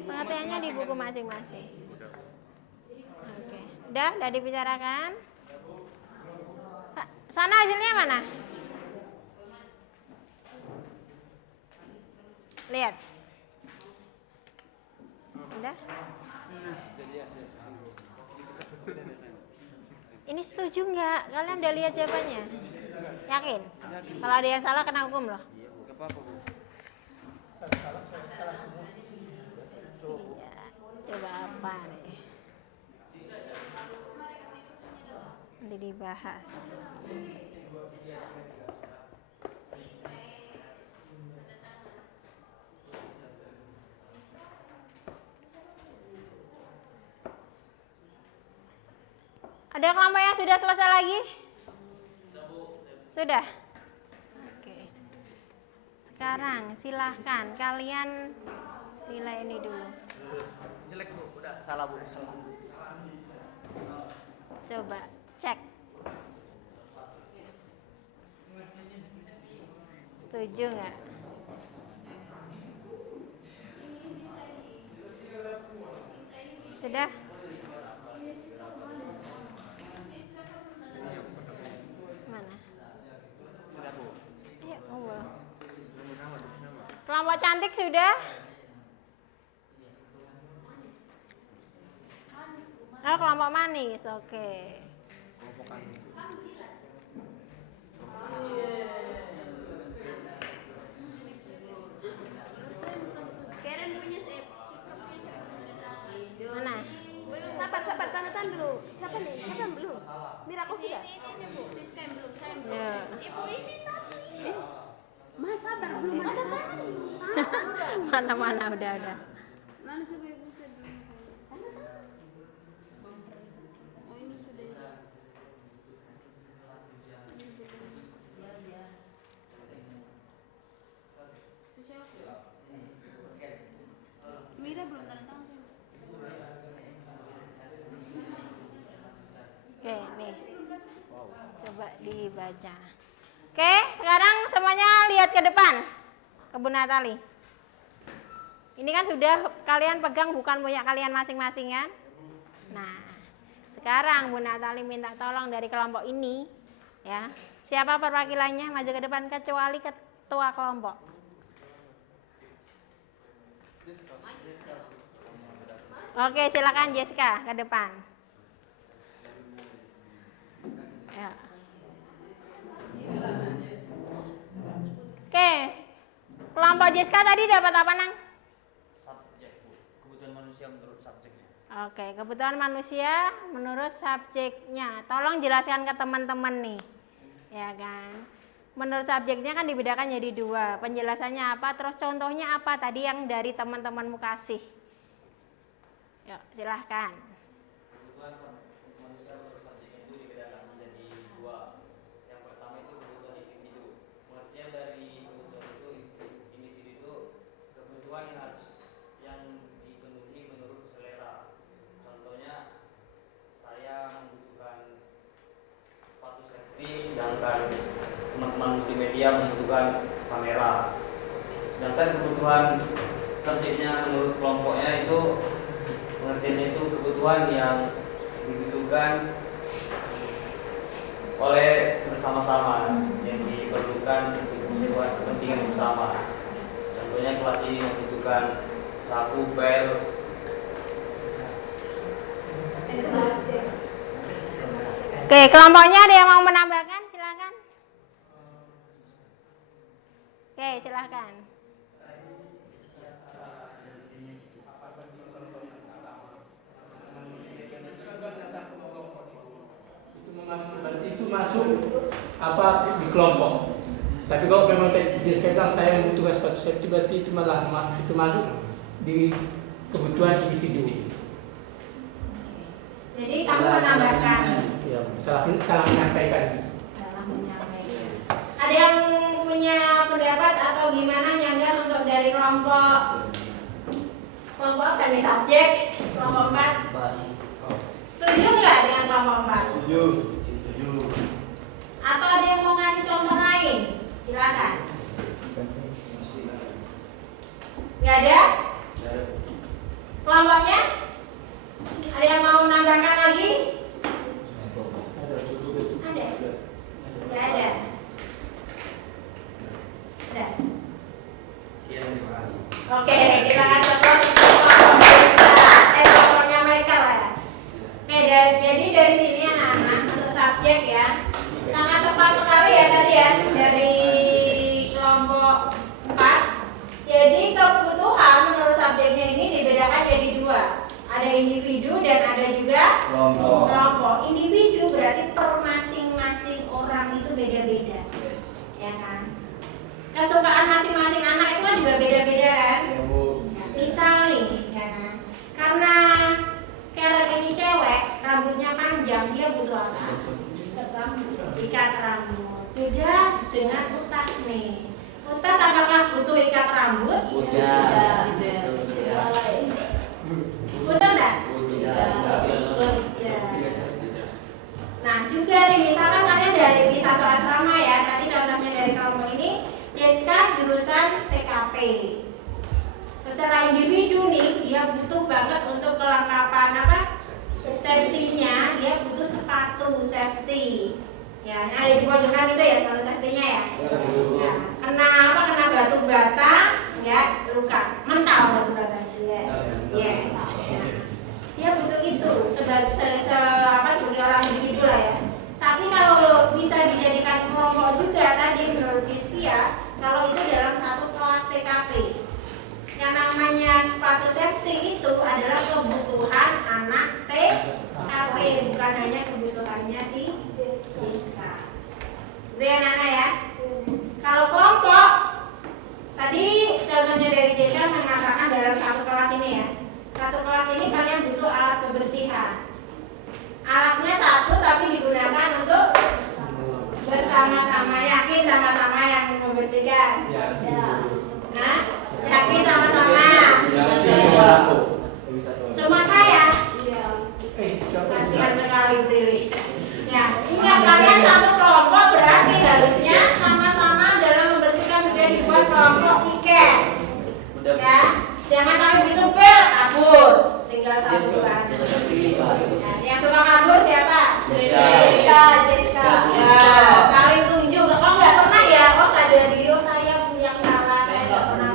Pengertiannya di buku masing-masing. Oke. Udah dibicarakan. Sana hasilnya mana? Lihat. Udah? Ini setuju nggak? Kalian udah lihat jawabannya? Yakin? Kalau ada yang salah kena hukum loh. Gak apa-apa, Bu. Iya. Coba apa nih? Nanti dibahas. Ada kelompok yang sudah selesai lagi? Sudah? Oke. Sekarang silahkan kalian nilai ini dulu. Jelek, Bu. Udah salah, Bu. Salah. Coba cek. Setuju nggak? Sudah? Mana? Sudah, Bu. Ayo, ngobrol. Kelompok cantik sudah? Oh, kelompok manis, oke. Kelompok kami. Karen punya sip. Mana? Sabar, tanda tangan dulu. Siapa nih? Siapa yang belum? Mira, kau sudah? Bu. Siska yang belum, saya yang belum. Ya. Ibu ini satu. Mas sabar, belum ada tangan. Mana udah. Mana coba ibu saya belum. Tanda tangan. Oh ini sudah. Mira belum tanda tangan. Oke, nih. Coba dibaca. Oke, sekarang semuanya lihat ke depan. Ke Bu Natali. Ini kan sudah kalian pegang, bukan punya kalian masing-masing kan? Nah, sekarang Bu Natali minta tolong dari kelompok ini, ya. Siapa perwakilannya maju ke depan kecuali ketua kelompok. Oke, silakan Jessica ke depan. Ya. Oke, kelompok Jessica tadi dapat apa, Nang? Subjek, Bu. Kebutuhan manusia menurut subjeknya. Oke, kebutuhan manusia menurut subjeknya. Tolong jelaskan ke teman-teman nih, ya kan? menurut subjeknya kan dibedakan jadi 2. Penjelasannya apa? Terus contohnya apa tadi yang dari teman-temanmu kasih? Yuk, silahkan. Kebutuhan manusia menurut subjek itu dibedakan menjadi 2. Yang pertama itu kebutuhan individu. Pengertian dari kebutuhan itu individu itu kebutuhan yang dipenuhi menurut selera. Contohnya saya membutuhkan sepatu safety, sedangkan teman-teman multimedia membutuhkan kamera. Sedangkan kebutuhan subjeknya menurut kelompoknya itu pengertiannya itu kebutuhan yang dibutuhkan oleh bersama-sama, yang diperlukan untuk kepentingan bersama. Contohnya kelas ini membutuhkan sapu, pel. Oke, kelompoknya ada yang mau menambahkan? Silakan. Oke, silakan. Itu masuk apa di kelompok. Tapi kalau memang sekarang saya membutuhkan sepatu safety, berarti itu malah itu masuk di kebutuhan individu. Jadi kamu menambahkan. Ya, salah menyampaikan. Salah menyampaikan. Ada yang punya pendapat atau gimana nyanggar untuk dari kelompok apa nih subjek kelompok 4? Setuju nggak dengan kelompok 4? Setuju. Atau ada yang mau ngasih contoh lain? Silakan. Nggak ada? Kelompoknya? Ada yang mau menambahkan lagi? Ada? Nggak ada? Ada? Sekian, terima kasih. Oke, kita akan coba kelompoknya mereka lah ya. Oke, jadi dari sini anak-anak untuk subjek ya sangat tepat sekali ya tadi ya dari kelompok 4. Jadi kebutuhan menurut subjeknya ini dibedakan jadi 2. Ada individu dan ada juga kelompok. Individu berarti per masing-masing orang itu beda-beda, ya kan? Kesukaan masing-masing anak itu kan juga beda-beda kan? Misal nih, ya kan? Karena Karen ini cewek, rambutnya panjang, dia butuh apa? Ikat rambut. Beda dengan Utas nih. Utas apakah butuh ikat rambut? Butuh enggak? Nah juga nih misalkan kalian dari di satu asrama ya, tadi contohnya dari kelompok ini, Jessica jurusan TKP. Secara individu nih dia butuh banget untuk kelengkapan apa? Safety-nya, dia butuh sepatu safety. Ya, ini ada di pojokan itu ya kalau safety-nya ya. Ya, kena apa? Kena batu bata, ya luka, mental batu bata. Yes. Dia butuh itu sebagai orang individu lah ya. Tapi kalau bisa dijadikan kelompok juga tadi menurut Rizkia, kalau itu dalam satu kelas TKP. Yang namanya sepatu safety itu adalah kebutuhan anak TKP, bukan hanya kebutuhannya si Jessica. Itu ya Nana ya. Kalau kelompok tadi contohnya dari Jessica mengatakan dalam satu kelas ini ya. Satu kelas ini kalian butuh alat kebersihan. Alatnya satu tapi digunakan untuk bersama-sama. Yakin sama-sama yang membersihkan? Nah, yakin sama-sama? Cuma saya? Kasihan sekali Brili. Ya, ingat kalian satu kelompok berarti harusnya sama-sama dalam membersihkan sudah dibuat kelompok tiket. Ya, jangan kalau gitu bel kabur. Tinggal satu kan. Nah, yang suka kabur siapa? Jessica. Saling tunjuk. Oh nggak pernah ya? Oh sadar diri. Oh saya punya salah. Saya nggak pernah.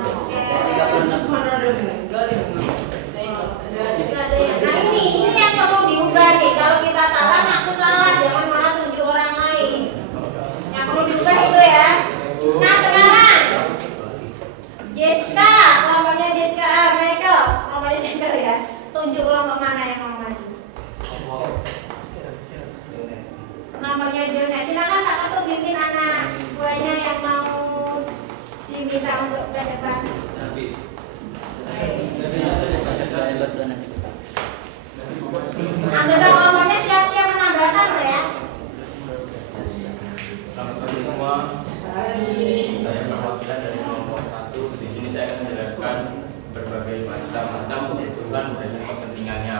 Nah ini yang perlu diubah nih. Kalau kita salah, aku salah. Jangan malah tunjuk orang lain. Yang perlu diubah itu ya. Nah sekarang Jessica, kelompoknya Jessica, Michael, kelompoknya Michael ya. Tunjuk kelompok mana yang mau maju. Kelompoknya Jonet. Silakan Kak Ketua pimpin anak Dua-duanya yang mau diminta untuk ke depan. Anggota kelompoknya siap-siap menambahkan ya. Selamat pagi semua. Saya perwakilan dari kelompok 1. Di sini saya akan menjelaskan berbagai macam kebutuhan berdasarkan kepentingannya.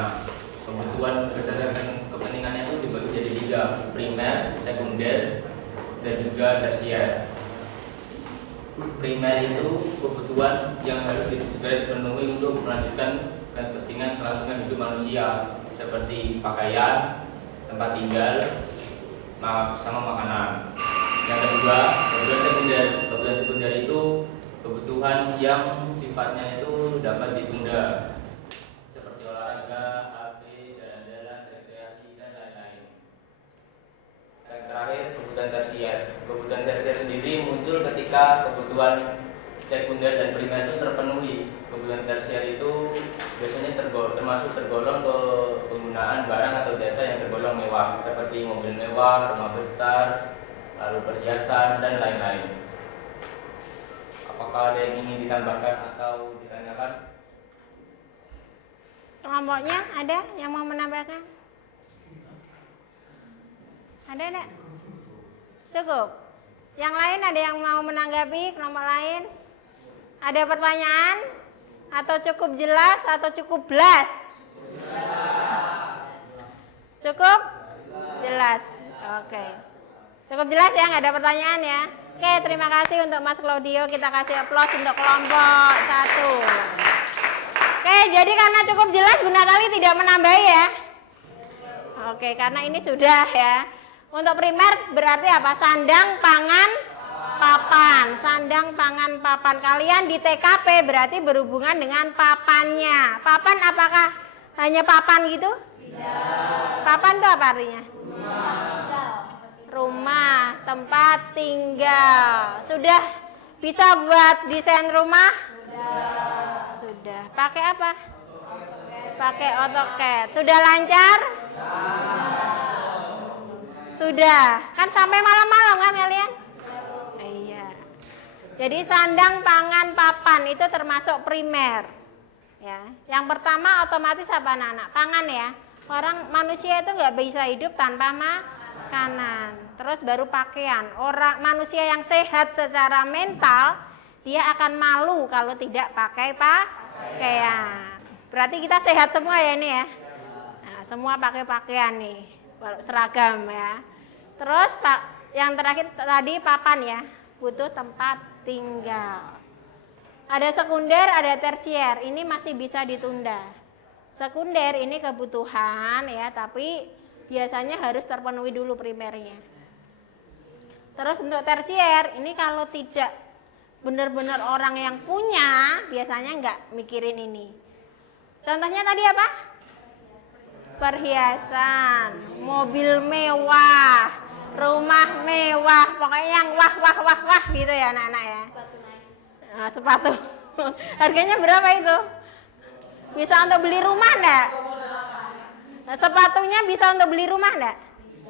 Kebutuhan berdasarkan kepentingannya itu dibagi jadi 3: primer, sekunder, dan juga tersier. Primer itu kebutuhan yang harus dipenuhi untuk melanjutkan kepentingan kelangsungan hidup manusia, seperti pakaian, tempat tinggal, sama makanan. Yang kedua, kebutuhan sekunder. Kebutuhan sekunder itu kebutuhan yang sifatnya itu dapat ditunda, seperti olahraga, HP, jalan-jalan, rekreasi, dan lain-lain. Yang terakhir, kebutuhan tersier. Kebutuhan tersier sendiri muncul ketika kebutuhan sekunder dan primer itu terpenuhi. Kebutuhan tersier itu biasanya termasuk tergolong ke penggunaan barang atau jasa yang tergolong mewah, seperti mobil mewah, rumah besar, lalu perhiasan, dan lain-lain. Apakah ada yang ingin ditambahkan atau ditanyakan? Kelompoknya ada yang mau menambahkan? Ada enggak? Cukup. Yang lain ada yang mau menanggapi kelompok lain? Ada pertanyaan? Atau cukup jelas atau cukup blas? Cukup? Jelas. Oke. Cukup jelas ya, nggak ada pertanyaan ya? Oke, terima kasih untuk Mas Claudio. Kita kasih aplaus untuk kelompok 1. Oke, jadi karena cukup jelas Bunda Kali tidak menambah ya? Oke, karena ini sudah ya. Untuk primer berarti apa? Sandang, pangan, papan. Sandang, pangan, papan. Kalian di TKP berarti berhubungan dengan papannya. Papan apakah hanya papan gitu? Tidak. Papan itu apa artinya? Rumah, tempat tinggal. Sudah bisa buat desain rumah? Sudah. Pakai apa? Pakai AutoCAD. Sudah lancar? Sudah. Kan sampai malam-malam kan kalian? Iya. Jadi sandang, pangan, papan itu termasuk primer. Ya. Yang pertama otomatis apa anak-anak? Pangan ya. Orang manusia itu nggak bisa hidup tanpa makanan. Terus baru pakaian. Orang manusia yang sehat secara mental, dia akan malu kalau tidak pakai pakaian. Berarti kita sehat semua ya ini ya. Nah, semua pakai pakaian nih, seragam ya. Terus yang terakhir tadi papan ya, butuh tempat tinggal. Ada sekunder, ada tersier. Ini masih bisa ditunda. Sekunder ini kebutuhan ya, tapi biasanya harus terpenuhi dulu primernya. Terus untuk tersier ini kalau tidak benar-benar orang yang punya, biasanya nggak mikirin ini. Contohnya tadi apa? Perhiasan, mobil mewah, rumah mewah, pokoknya yang wah gitu ya anak-anak ya. Nah, sepatu. Harganya berapa itu? Bisa untuk beli rumah enggak? Nah, sepatunya bisa untuk beli rumah enggak?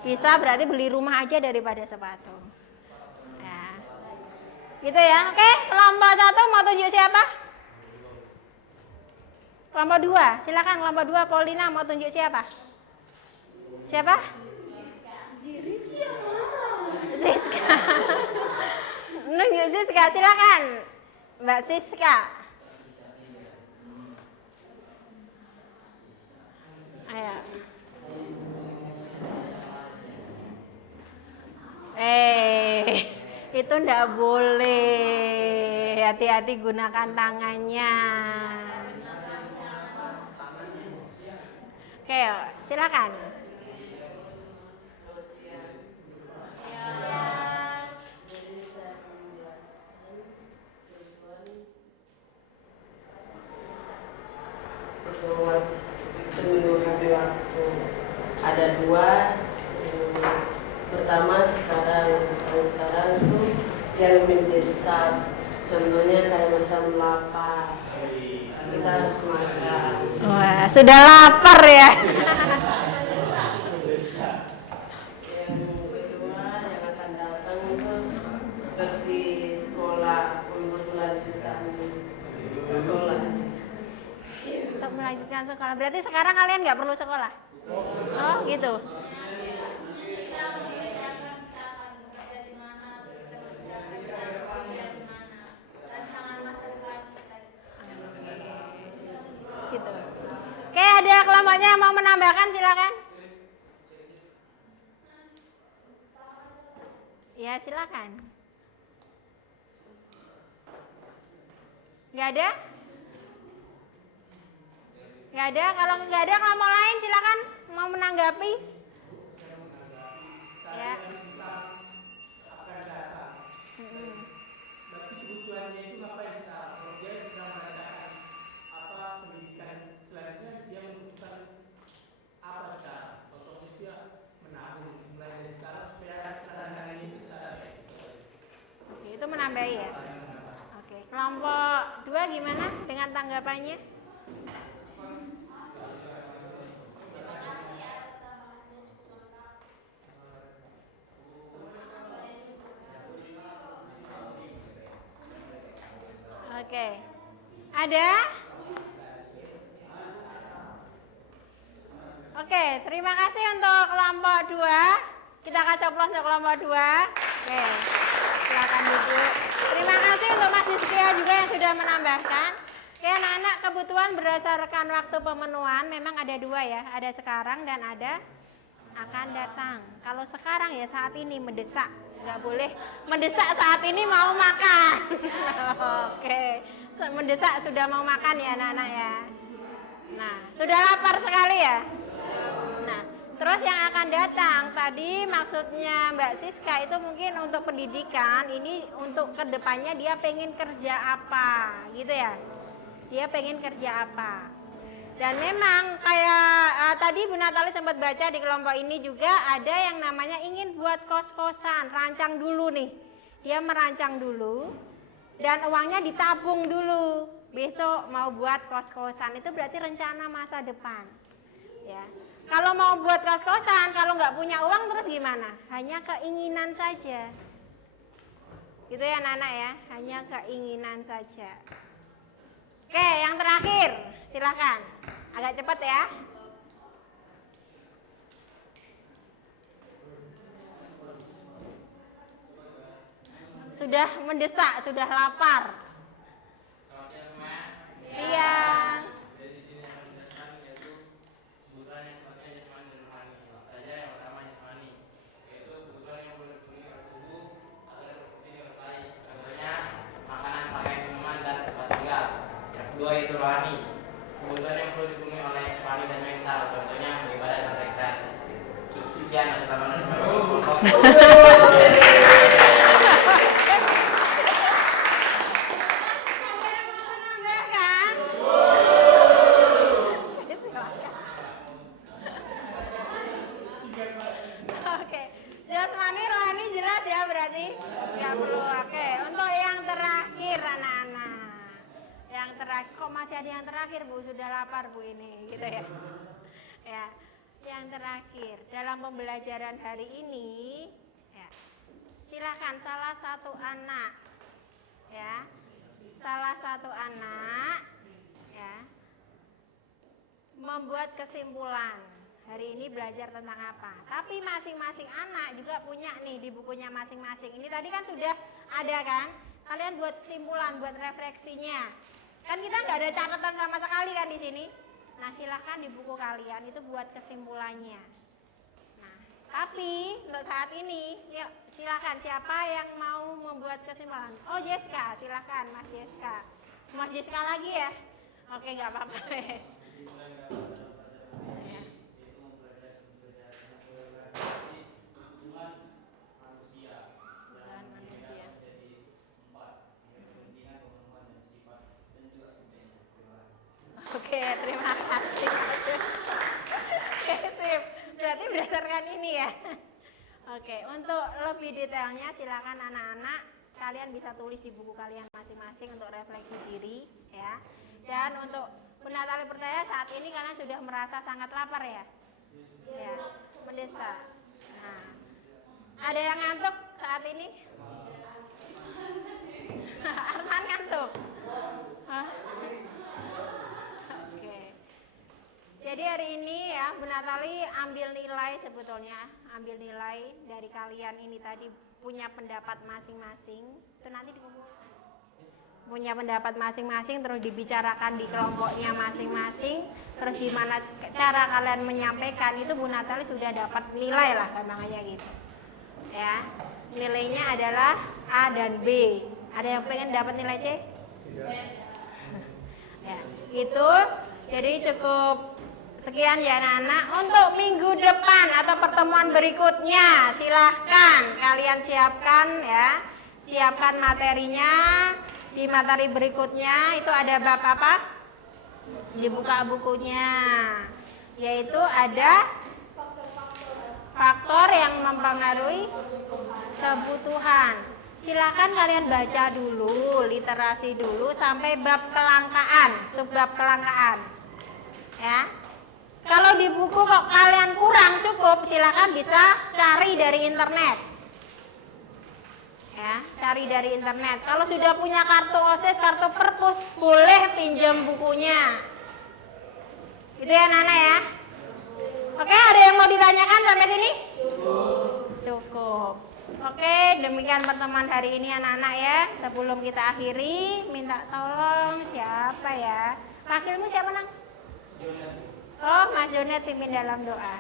Bisa, berarti beli rumah aja daripada sepatu. Nah, gitu ya. Oke, kelompok 1 mau tunjuk siapa? Kelompok 2, silakan kelompok 2. Paulina mau tunjuk siapa? Siapa? Siska. Nunjuk Siska, silakan. Mbak Siska. Ayo. Itu ndak boleh. Hati-hati gunakan tangannya. Oke, silakan. Menuju waktu ada 2. Pertama sekarang itu yang mendesak, contohnya kayak macam lapar, kita harus makan. Wah, sudah lapar ya. Yang kedua yang akan datang itu melanjutkan sekolah. Berarti sekarang kalian nggak perlu sekolah? Oh gitu. Gitu. Oke, ada kelompoknya yang mau menambahkan silakan. Ya silakan. Nggak ada? Nggak ada. Kalau nggak ada kelompok lain silakan mau menanggapi. Ya. Berarti kebutuhannya itu ngapain sekarang? Kalau dia sedang merasakan apa pendidikan selanjutnya, dia membutuhkan apa sekarang? Contohnya dia menabung mulai dari sekarang supaya keadaan ini bisa sampai. Oke, itu menambahi ya. Oke, kelompok 2 gimana dengan tanggapannya? Oke. Ada? Oke, terima kasih untuk kelompok 2. Kita akan coplos untuk kelompok 2. Oke. Silakan duduk. Terima kasih untuk Mas Rizkia juga yang sudah menambahkan. Oke, anak-anak, kebutuhan berdasarkan waktu pemenuhan memang ada 2 ya. Ada sekarang dan ada akan datang. Kalau sekarang ya saat ini mendesak. Nggak boleh mendesak saat ini mau makan. Oke, mendesak sudah mau makan ya anak-anak ya. Nah, sudah lapar sekali ya. Nah, terus yang akan datang tadi maksudnya Mbak Siska itu mungkin untuk pendidikan, ini untuk kedepannya dia pengen kerja apa gitu ya. Dia pengen kerja apa. Dan memang kayak tadi Bu Natali sempat baca di kelompok ini juga ada yang namanya ingin buat kos-kosan, rancang dulu nih. Dia merancang dulu dan uangnya ditabung dulu. Besok mau buat kos-kosan, itu berarti rencana masa depan. Ya. Kalau mau buat kos-kosan, kalau nggak punya uang terus gimana? Hanya keinginan saja. Gitu ya anak-anak ya, hanya keinginan saja. Oke, yang terakhir, silakan. Agak cepat ya. Sudah mendesak, sudah lapar. Siang. Dari sini yang menjelaskan yaitu kebutuhan yang sifatnya jasmani dan rohani. Saja yang pertama jasmani, yaitu kebutuhan yang boleh dipenuhi oleh tubuh agar berfungsi dengan baik. Contohnya makanan, pakaian, minuman dan tempat tinggal. Yang kedua yaitu rohani, kebutuhan yang perlu dipenuhi oleh rohani dan mental. Contohnya beribadah dan rekreasi. Sekian ada tambahan Oke, jasmani rohani jelas ya berarti nggak perlu. Oke, untuk yang terakhir anak-anak, yang terakhir kok masih ada yang terakhir Bu, sudah lapar Bu ini gitu ya. Ya, yang terakhir dalam pembelajaran hari ini, ya, silakan salah satu anak, ya, salah satu anak, ya, membuat kesimpulan. Hari ini belajar tentang apa? Tapi masing-masing anak juga punya nih di bukunya masing-masing. Ini tadi kan sudah ada kan? Kalian buat kesimpulan, buat refleksinya. Kan kita nggak ada catatan sama sekali kan di sini. Nah, silahkan di buku kalian itu buat kesimpulannya. Nah, tapi untuk saat ini, yuk silahkan siapa yang mau membuat kesimpulan? Oh, Jessica, silahkan Mas Jessica. Mas Jessica lagi ya? Oke, nggak apa-apa. Oke, terima kasih. Oke, sip. Berarti berdasarkan ini ya. Oke, untuk lebih detailnya silakan anak-anak kalian bisa tulis di buku kalian masing-masing untuk refleksi diri ya. Dan untuk Bu Natali percaya saat ini kalian sudah merasa sangat lapar ya. Ya, mendesak. Nah, ada yang ngantuk saat ini? Arman ngantuk? Hah? Oke. Jadi hari ini ya Bu Natali ambil nilai sebetulnya, ambil nilai dari kalian ini tadi punya pendapat masing-masing. Itu nanti dikumpul. Punya pendapat masing-masing terus dibicarakan di kelompoknya masing-masing. Terus gimana cara kalian menyampaikan itu Bu Natali sudah dapat nilai lah gampangannya gitu. Ya. Nilainya adalah A dan B. Ada yang pengen dapat nilai C? Ya, itu jadi cukup sekian ya anak-anak. Untuk minggu depan atau pertemuan berikutnya silahkan kalian siapkan ya, siapkan materinya. Di materi berikutnya itu ada bab apa? Dibuka bukunya, yaitu ada faktor yang mempengaruhi kebutuhan. Silakan kalian baca dulu, literasi dulu sampai bab kelangkaan, subbab kelangkaan. Ya. Kalau di buku kok kalian kurang cukup, silakan bisa cari dari internet. Ya, cari dari internet. Kalau sudah punya kartu OSIS, kartu perpus, boleh pinjam bukunya. Itu ya Nana ya. Oke, ada yang mau ditanyakan sampai sini? Cukup. Oke, demikian pertemuan hari ini anak-anak ya. Sebelum kita akhiri, minta tolong siapa ya? Wakilmu siapa Nang? Oh, Mas Jonet pimpin dalam doa.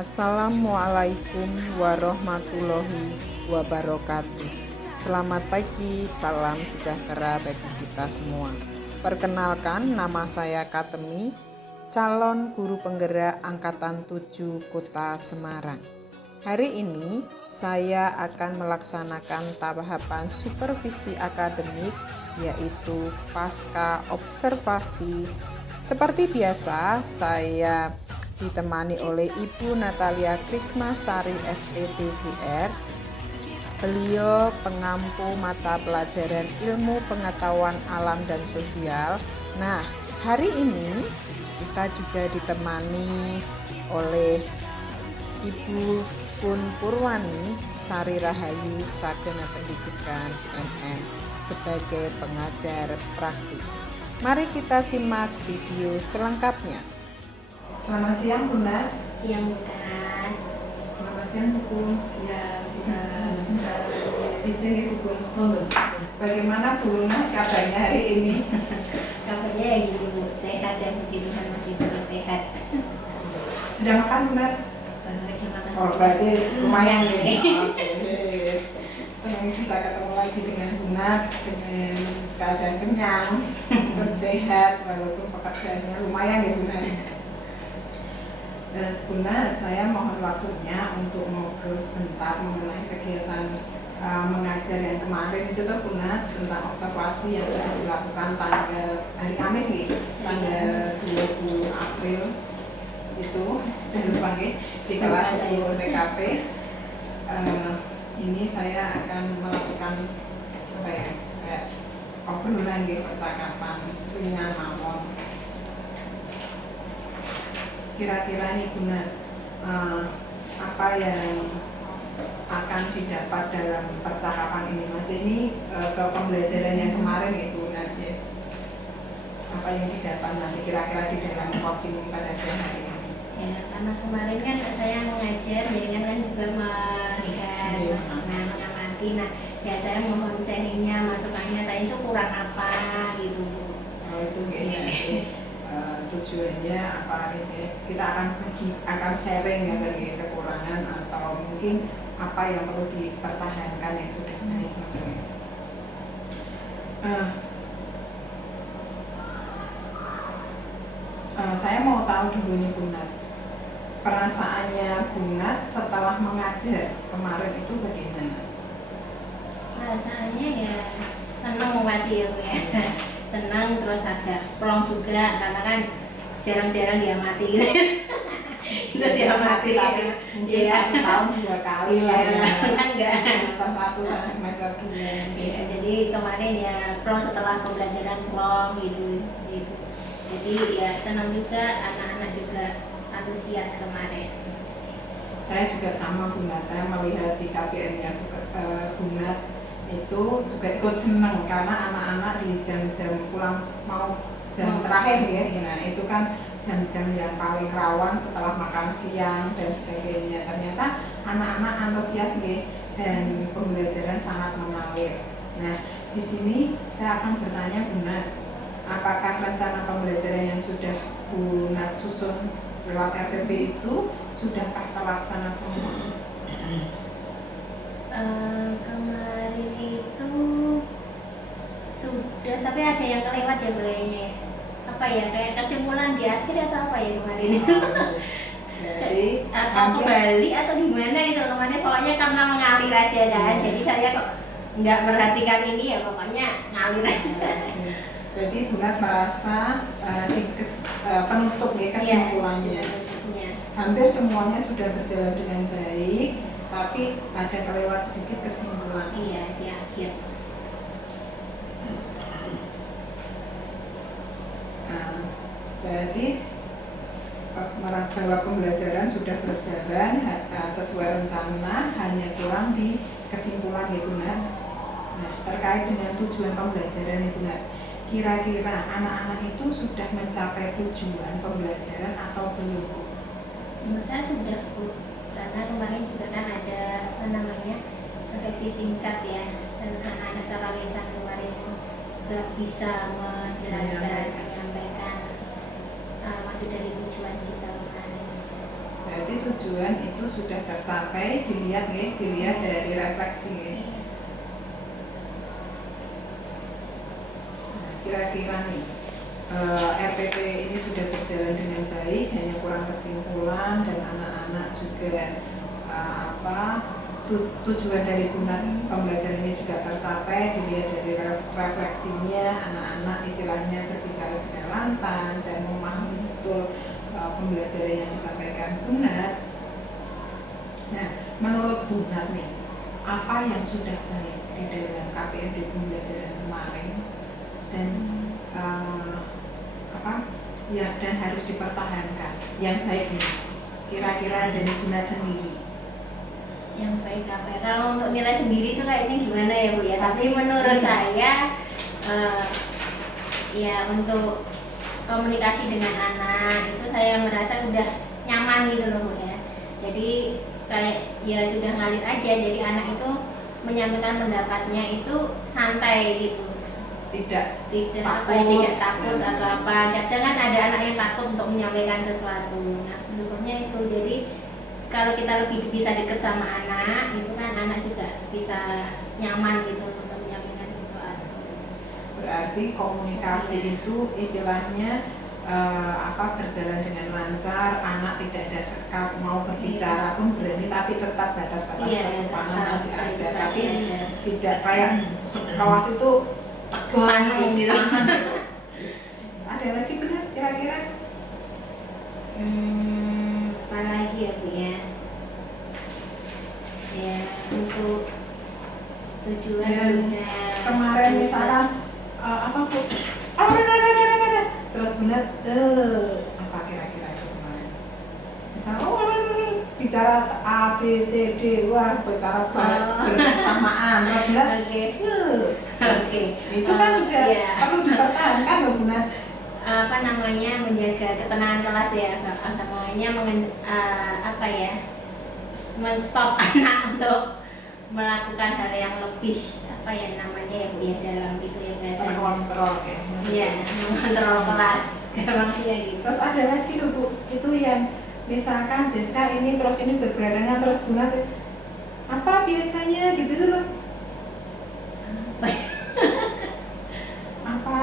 Assalamualaikum warahmatullahi wabarakatuh. Selamat pagi, salam sejahtera bagi kita semua. Perkenalkan, nama saya Katemi, calon guru penggerak Angkatan 7 Kota Semarang. Hari ini saya akan melaksanakan tahapan supervisi akademik, yaitu pasca observasi. Seperti biasa, saya ditemani oleh Ibu Natalia Krismasari SPD GR. Beliau pengampu mata pelajaran ilmu pengetahuan alam dan sosial. Nah, hari ini kita juga ditemani oleh Ibu Pun Purwani Sari Rahayu, Sarjana Pendidikan MM sebagai pengajar praktik. Mari kita simak video selengkapnya. Selamat siang Bunda. Siang Bunda. Selamat siang Bu. Siang. Izin Ibu Bun. Bagaimana Bu kabarnya hari ini? Kabarnya ya gini Bu, sehat dan puji Tuhan masih terus sehat. Sudah makan Bunda? Baru aja makan. Oh berarti lumayan nih. Oke. Senang bisa ketemu lagi dengan Bunda dengan keadaan kenyang dan sehat walaupun pekerjaannya lumayan ya Bunda. Bunda, saya mohon waktunya untuk ngobrol sebentar mengenai kegiatan mengajar yang kemarin itu tuh Bunda, tentang observasi yang sudah dilakukan tanggal hari Kamis nih, tanggal 20 April itu saya lupa di kelas 10 TKP. Ini saya akan melakukan apa ya, kayak obrolan gitu, percakapan ringan mawon. Kira-kira nih Bunda, apa yang akan didapat dalam percakapan ini Mas? Ini ke pembelajaran yang kemarin gitu nanti. Apa yang didapat nanti kira-kira di dalam coaching pada siang hari ini? Ya, karena kemarin kan saya mengajar, jadi kan juga melihat, mengamati. Nah, ya saya mohon sharingnya, masukannya saya itu kurang apa gitu. Itu kayaknya tujuannya apa ini, kita akan sharing ya dari kekurangan atau mungkin apa yang perlu dipertahankan yang sudah baik. Saya mau tahu dulu nih Bu Nat, perasaannya Bu Nat setelah mengajar kemarin itu bagaimana? Perasaannya ya senang mengaji ya, senang terus agak plong juga karena kan jarang-jarang diamati gitu. Itu diamati tapi mungkin ya. 1 tahun 2 kali lah ya. Kan enggak Semester 1 sama semester 2. ya, jadi kemarin ya plong setelah pembelajaran plong gitu. Jadi ya senang juga, anak-anak juga antusias kemarin. Saya juga sama Bu Nat, saya melihat di KPM-nya Bu Nat itu juga ikut senang karena anak-anak di jam-jam pulang mau jam terakhir ya, nah itu kan jam-jam yang paling rawan setelah makan siang dan sebagainya. Ternyata anak-anak antusias ya, dan pembelajaran sangat mengalir. Nah di sini saya akan bertanya Bu Nat, apakah rencana pembelajaran yang sudah Bu Nat susun lewat RPP itu sudahkah terlaksana semua? Kemarin itu sudah, tapi ada yang kelewat ya kayaknya. Apa ya, kayak kesimpulan di akhir atau apa ya kemarin itu? Jadi atau kembali atau gimana gitu kemarin, pokoknya karena mengalir aja kan. Jadi saya kok nggak perhatikan ini ya, pokoknya ngalir aja. Berarti Bu Nat merasa penutup ya kesimpulannya. Ya. Hampir semuanya sudah berjalan dengan baik, tapi ada kelewat sedikit kesimpulan. Iya, di akhir. Nah, berarti merasa bahwa pembelajaran sudah berjalan sesuai rencana, hanya kurang di kesimpulan ya Bu Nat. Nah, terkait dengan tujuan pembelajaran ya Bu Nat, kira-kira anak-anak itu sudah mencapai tujuan pembelajaran atau belum? Menurut saya sudah Bu, karena kemarin juga kan ada apa namanya revisi singkat ya, dan anak-anak secara lisan kemarin itu nggak bisa menjelaskan, menyampaikan maksud dari tujuan kita kemarin. Berarti tujuan itu sudah tercapai, dilihat dari refleksi ya. Nah, kira-kira nih RPP ini sudah berjalan dengan baik, hanya kurang kesimpulan dan anak-anak juga tujuan dari Bu Nat pembelajaran ini juga tercapai, dilihat dari refleksinya, anak-anak istilahnya berbicara secara lantang dan memahami betul pembelajaran yang disampaikan Bu Nat. Nah, menurut Bu Nat nih, apa yang sudah baik di dalam KPM di pembelajaran kemarin dan dan harus dipertahankan yang baik nih, kira-kira dari Bu Nat sendiri? Yang baik apa ya? Kalau untuk nilai sendiri itu kayaknya gimana ya Bu ya, tapi menurut saya ya untuk komunikasi dengan anak itu saya merasa udah nyaman gitu loh Bu ya. Jadi kayak ya sudah ngalir aja, jadi anak itu menyampaikan pendapatnya itu santai gitu. Tidak takut atau apa. Kadang kan ada anak yang takut untuk menyampaikan sesuatu. Nah, syukurnya itu. Jadi kalau kita lebih bisa dekat sama anak, itu kan anak juga bisa nyaman gitu untuk menyampaikan sesuatu. Berarti komunikasi itu istilahnya berjalan dengan lancar, anak tidak ada sekat, mau berbicara pun berani, tapi tetap batas-batas kesopanan masih ada, tapi tidak kayak kelas itu panas gitu. Ada lagi benar kira-kira? Apa lagi ya Bu ya? Ya untuk tujuan sudah. Kemarin misalnya apa Bu? Terus benar apa kira-kira itu kemarin? Misalnya bicara A B C D, wah bicara bersamaan, terus benar. Oke. Itu kan juga perlu dipertahankan loh Bu Nat. Apa namanya, menjaga ketenangan kelas ya, namanya menstop anak untuk melakukan hal yang lebih apa ya namanya yang dalam itu ya biasanya. Terkontrol ya. Iya, mengontrol kelas gampangnya gitu. Terus ada lagi loh Bu, itu yang misalkan Siska ini terus ini berbarengan terus Bunat apa biasanya gitu tuh loh. Apa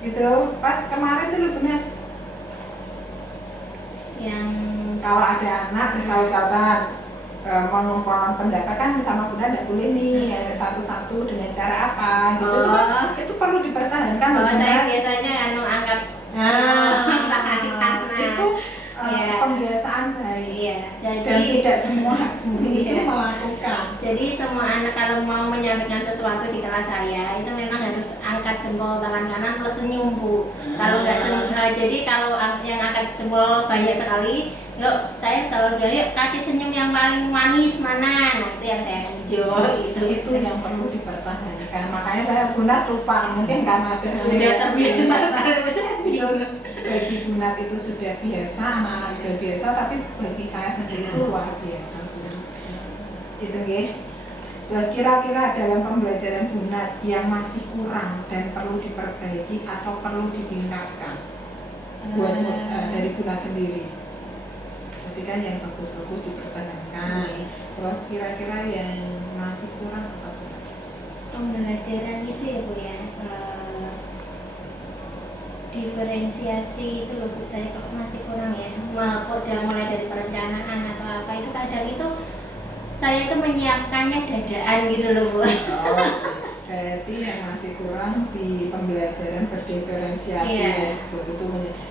gitu pas kemarin tuh loh Bunat. Yang Kalau ada anak misalkan mengumpulkan pendapat kan sama Bunda tidak boleh nih ada satu-satu dengan cara apa gitu tuh kan itu perlu dipertahankan loh saya Bunda. biasanya angkat Itu Ya. pembiasaan baik Iya, dan jadi tidak semua guru itu Iya. melakukan. jadi semua anak kalau mau menyampaikan sesuatu di kelas saya itu memang harus angkat jempol tangan kanan plus senyum Bu. Kalau nggak jadi kalau yang angkat jempol banyak sekali, yuk saya selalu bilang yuk kasih senyum yang paling manis mana, nah itu yang saya tuju Itu yang perlu dipertahankan. Makanya saya Bunat lupa mungkin karena ada udah terbiasa itu bagi Bunat itu sudah biasa, anak-anak sudah biasa, tapi bagi saya sendiri itu luar biasa. Itu ya. Terus kira-kira dalam pembelajaran Bunat yang masih kurang dan perlu diperbaiki atau perlu ditingkatkan buat dari Bunat sendiri. Jadi kan yang bagus-bagus dipertahankan. Terus kira-kira yang masih kurang apa? pembelajaran itu ya Bu ya, diferensiasi itu loh Bu, saya kok masih kurang ya. Mulai dari perencanaan atau apa itu kadang itu saya itu menyiapkannya dadaan gitu loh Bu. Berarti yang masih kurang di pembelajaran berdiferensiasi Iya. begitu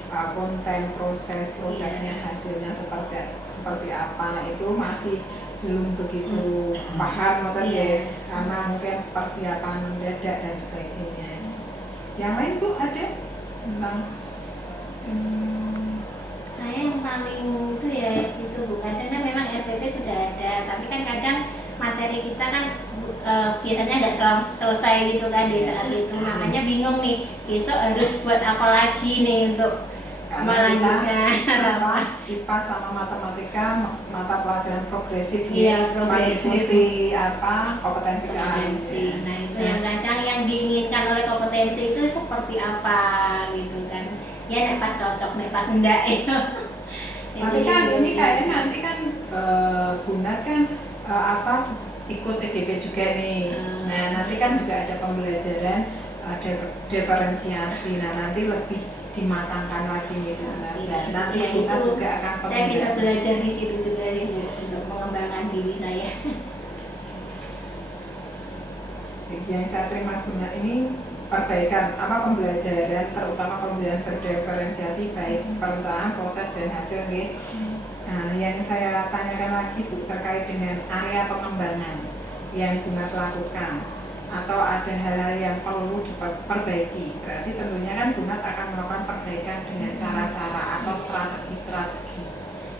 konten, proses, produknya, hasilnya seperti apa itu masih belum begitu paham atau ya karena mungkin persiapan mendadak dan sebagainya. Yang lain tuh ada tentang Saya yang paling itu ya itu Bu, kadang memang RPP sudah ada, tapi kan kadang materi kita kan biasanya nggak selalu selesai gitu kan di saat itu, makanya bingung nih besok harus buat apa lagi nih untuk melanjutkan apa. IPA sama matematika mata pelajaran progresif Iya, progresif. mengikuti apa kompetensi Kompetensi. Nah itu yang kadang yang diinginkan oleh kompetensi itu seperti apa gitu kan. Ya nek pas cocok, nek pas enggak itu. Tapi kan ini kayaknya nanti kan Bunat kan ikut CGP juga nih. Nah nanti kan juga ada pembelajaran ada diferensiasi. Nah nanti lebih dimatangkan lagi gitu. Dan nanti Ya, Bunat itu juga akan saya bisa belajar di situ juga sih Bu, untuk mengembangkan diri saya. Yang saya terima Bunat ini perbaikan pembelajaran terutama pembelajaran berdiferensiasi baik perencanaan, proses dan hasil gitu. Nah, yang saya tanyakan lagi Bu terkait dengan area pengembangan yang Bunat lakukan atau ada hal-hal yang perlu diperbaiki. Berarti tentunya kan Bunat akan melakukan perbaikan dengan cara-cara atau strategi-strategi.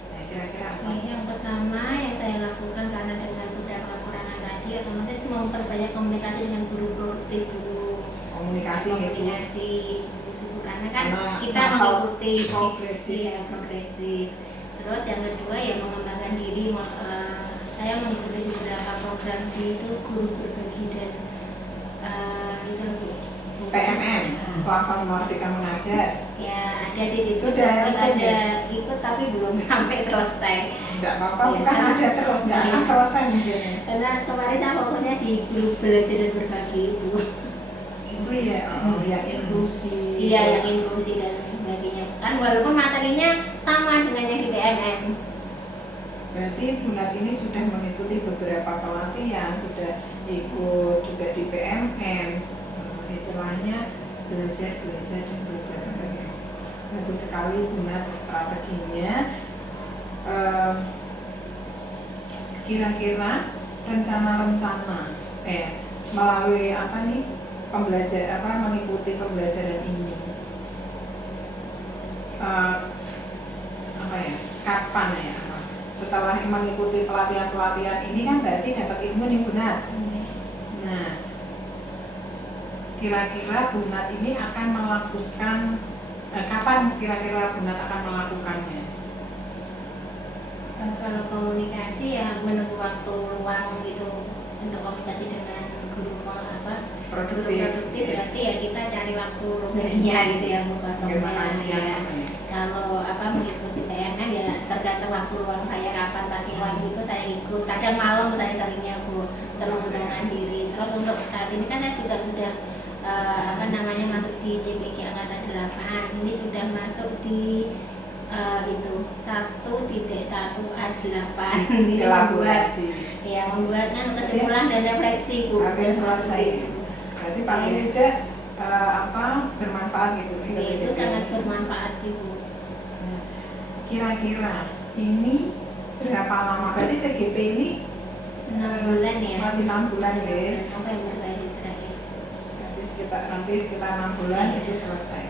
Nah, kira-kira apa? Yang pertama yang saya lakukan karena dengan beberapa kekurangan tadi otomatis memperbanyak komunikasi dengan guru produktif dulu. Komunikasi gitu. Gitu. Karena kan Karena kita mengikuti progresif. ya, progresif. Terus yang kedua ya mengembangkan diri. Saya mengikuti beberapa program di itu guru berbagi dan itu lebih PMM, Platform Merdeka Mengajar. ya ada di situ. Sudah Terus ikut ada ya? ikut tapi belum sampai selesai. Enggak apa-apa, Ya, kan karena- ada terus, enggak akan selesai mungkin. Karena kemarin saya fokusnya di guru belajar dan berbagi itu. Itu ya, yang inklusi. Iya, yang inklusi dan sebagainya. Kan walaupun materinya sama dengan yang di PMM. Berarti Bunat ini sudah mengikuti beberapa pelatihan, sudah ikut juga di PMM, istilahnya belajar. Bagus sekali Bunat strateginya. Kira-kira rencana-rencana melalui mengikuti pembelajaran ini kapan ya? Setelah mengikuti pelatihan-pelatihan ini kan berarti dapat ilmu nih Bunat. Nah, kira-kira Bunat ini akan melakukan kapan kira-kira Bunat akan melakukannya? Kalau komunikasi ya menunggu waktu luang gitu berkolaborasi dengan guru Produktif. produktif berarti ya kita cari waktu longgarnya gitu ya Bu kosongnya ya. Kalau mengikuti PMM ya tergantung waktu luang saya kapan pas luang itu saya ikut. Kadang malam saya seringnya Bu mengundurkan diri. Terus untuk saat ini kan saya juga sudah masuk di JPG Angkatan 8. Ini sudah masuk di itu 1.1A8 ini membuat kan kesimpulan dan refleksi Bu. Hampir selesai. Berarti paling tidak bermanfaat gitu. Itu sangat bermanfaat sih Bu. Nah, kira-kira ini berapa lama? Berarti CGP ini 6 bulan ya. Masih 6 bulan ya. November terakhir. Nanti sekitar 6 bulan itu selesai.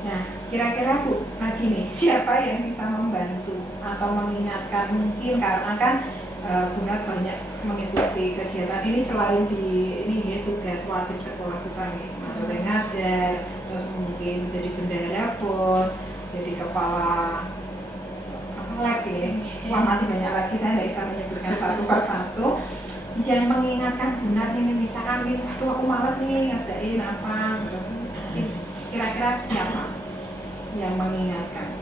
Nah, kira-kira Bu, lagi nih, siapa yang bisa membantu atau mengingatkan mungkin karena kan Bunat banyak mengikuti kegiatan ini selain ini tugas wajib sekolah kita nih, maksudnya ngajar, terus mungkin jadi bendahara pos, jadi kepala lab ya. Wah masih banyak lagi, saya tidak bisa menyebutkan satu persatu. Yang mengingatkan Bunat ini misalkan itu aku malas nih ngerjain apa, terus kira-kira siapa yang mengingatkan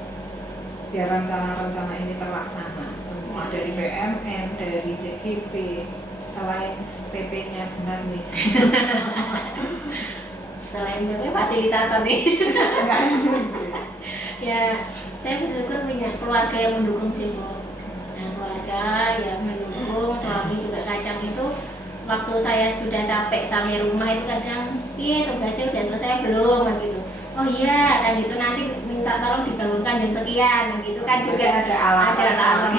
biar rencana-rencana ini terlaksana semua dari PMM, dari JGP, selain PP-nya Bunat nih. Selain PP fasilitator nih. Ya, saya betul-betul punya keluarga yang mendukung sih Bu. Nah, keluarga yang mendukung, suami juga kadang itu waktu saya sudah capek sampai rumah itu kadang, tugasnya udah selesai belum gitu. Oh iya, kan gitu nanti minta tolong dibangunkan jam sekian, gitu kan juga ada alarm tolong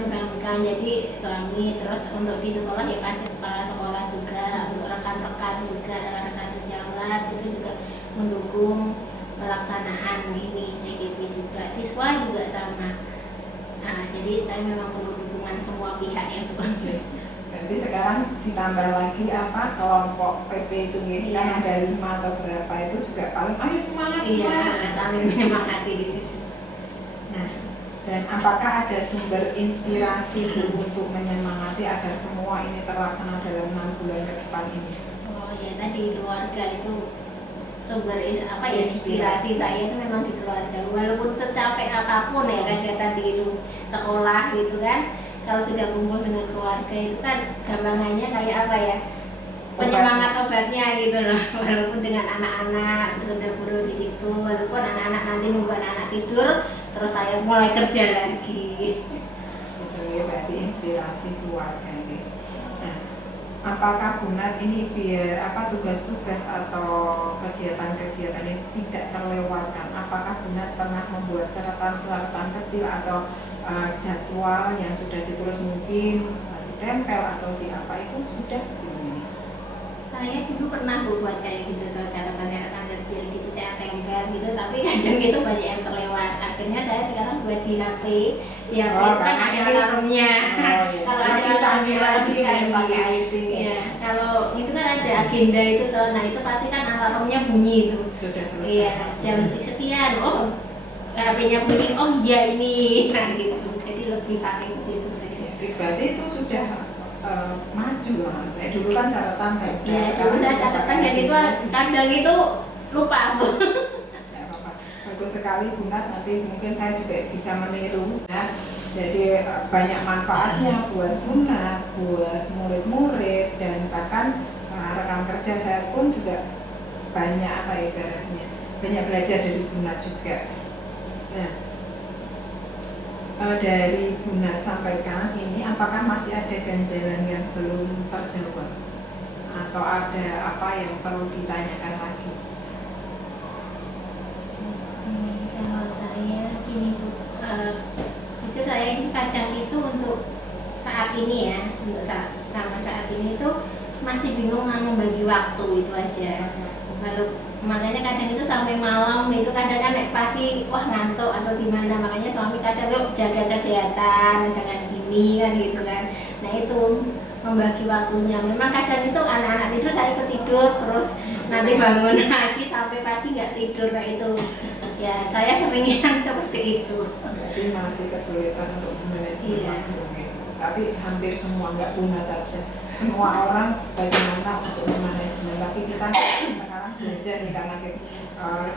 dibangunkan. Jadi suami terus untuk di sekolah ya pasti kepala sekolah juga, untuk rekan-rekan juga, rekan-rekan sejawat itu juga mendukung pelaksanaan ini CGP juga, siswa juga sama. Nah, jadi saya memang perlu dukungan semua pihak ya Bu. Berarti sekarang ditambah lagi kelompok PP itu kan ada 5 atau berapa itu juga paling ayo semangat. Iya, saling menyemangati gitu. Nah, dan apakah ada sumber inspirasi Bu untuk menyemangati agar semua ini terlaksana dalam 6 bulan ke depan ini? Oh ya, tadi keluarga itu sumber inspirasi saya itu memang di keluarga. Walaupun secapek apapun ya kegiatan di sekolah gitu kan, kalau sudah kumpul dengan keluarga itu kan gampangannya kayak apa ya, penyemangat obatnya gitu loh. Walaupun dengan anak-anak sudah guru di situ, walaupun anak-anak nanti nunggu anak tidur, terus saya mulai kerja lagi. Betul ya, berarti inspirasi keluarga ini. Nah, apakah Bunat ini biar tugas-tugas atau kegiatan-kegiatan ini tidak terlewatkan? Apakah Bunat pernah membuat catatan-catatan kecil atau jadwal yang sudah ditulis mungkin ditempel atau di apa itu sudah ini? Saya dulu pernah buat kayak gitu tuh catatan-catatan kecil gitu saya tempel gitu, tapi kadang itu banyak yang terlewat. Akhirnya saya sekarang buat di HP ya, kan ada alarmnya. Kalau ada canggih lagi pakai IT. Ya, kalau itu kan ada agenda itu tuh, nah itu pasti kan alarmnya bunyi itu. Sudah selesai. Iya, jam sekian. HP-nya bunyi, oh iya ini, nah gitu. Jadi lebih pakai ke situ saya. Berarti itu sudah maju lah. Dulu kan catatan tempel. Iya, dulu saya catatan dan itu kadang itu lupa Bu. Ya, bagus sekali Bunat, nanti mungkin saya juga bisa meniru ya. Jadi banyak manfaatnya buat Bunat, buat murid-murid dan bahkan rekan kerja saya pun juga banyak ibaratnya banyak belajar dari Bunat juga. Nah, dari Bunat sampaikan ini, apakah masih ada ganjalan yang belum terjawab atau ada apa yang perlu ditanyakan lagi? Kalau saya gini Bu, jujur saya ini kadang itu untuk saat ini ya, untuk sama saat ini tuh masih bingung membagi waktu itu aja. Makanya kadang itu sampai malam itu kadang kan naik pagi wah ngantuk atau gimana, makanya suami kadang yuk jaga kesehatan jangan gini kan gitu kan. Nah itu membagi waktunya, memang kadang itu anak-anak tidur saya ikut tidur terus nanti bangun lagi sampai pagi nggak tidur. Nah itu ya saya sering yang seperti itu. Berarti masih kesulitan untuk memanage waktu. tapi hampir semua, nggak Buna saja, semua orang bagaimana untuk memanajemen. Tapi kita sekarang belajar nih karena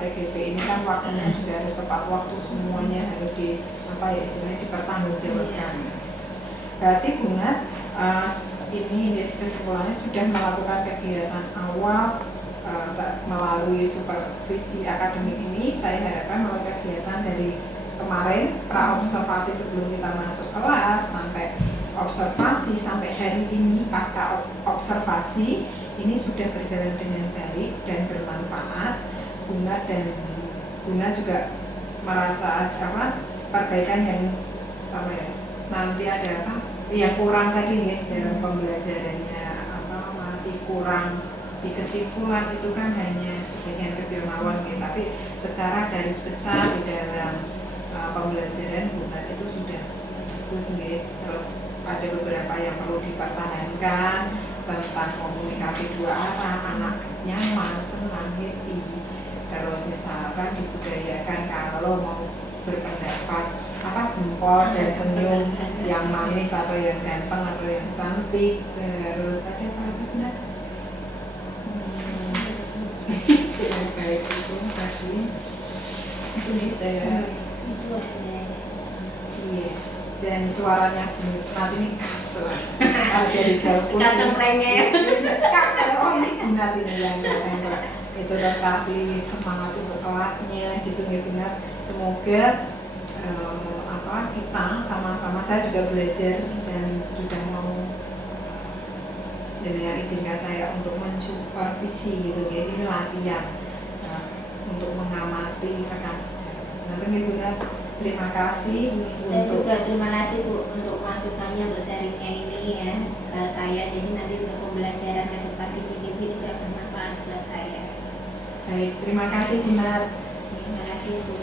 CGP ini kan waktunya juga harus tepat waktu, semuanya harus istilahnya dipertanggungjawabkan. Berarti Buna ini kesimpulannya sudah melakukan kegiatan awal melalui supervisi akademik ini. Saya harapkan melalui kegiatan dari kemarin pra-observasi sebelum kita masuk kelas sampai observasi sampai hari ini pasca observasi ini sudah berjalan dengan baik dan bermanfaat. Buna juga merasa perbaikan yang nanti ada yang kurang tadi nih dalam pembelajarannya, masih kurang di kesimpulan itu kan hanya sebagian kecil mawon gitu, tapi secara garis besar di dalam pembelajaran Buna itu sudah bagus gitu. Terus ada beberapa yang perlu dipertahankan tentang komunikasi dua arah, anak nyaman, senang, happy. Terus misalkan dibudayakan kalau mau berpendapat jempol dan senyum yang manis atau yang ganteng atau yang cantik. Terus ada apa Bunda? Baik itu tadi itu gitu ya. Iya. Dan suaranya nanti ini khas lah. Dari jauh pun khas. Oh ini Bunda ini yang itu prestasi semangat untuk kelasnya gitu benar. Semoga kita sama-sama, saya juga belajar dan juga mau izinkan saya untuk mensupervisi gitu ya, ini latihan untuk mengamati rekan sejawat. Nanti Bunda terima kasih. Saya juga terima kasih Bu untuk masukannya, untuk sharingnya ini ya ke saya. Jadi nanti untuk pembelajaran ke depan di CGP juga bermanfaat buat saya. Baik, terima kasih Bunda. Terima kasih Bu.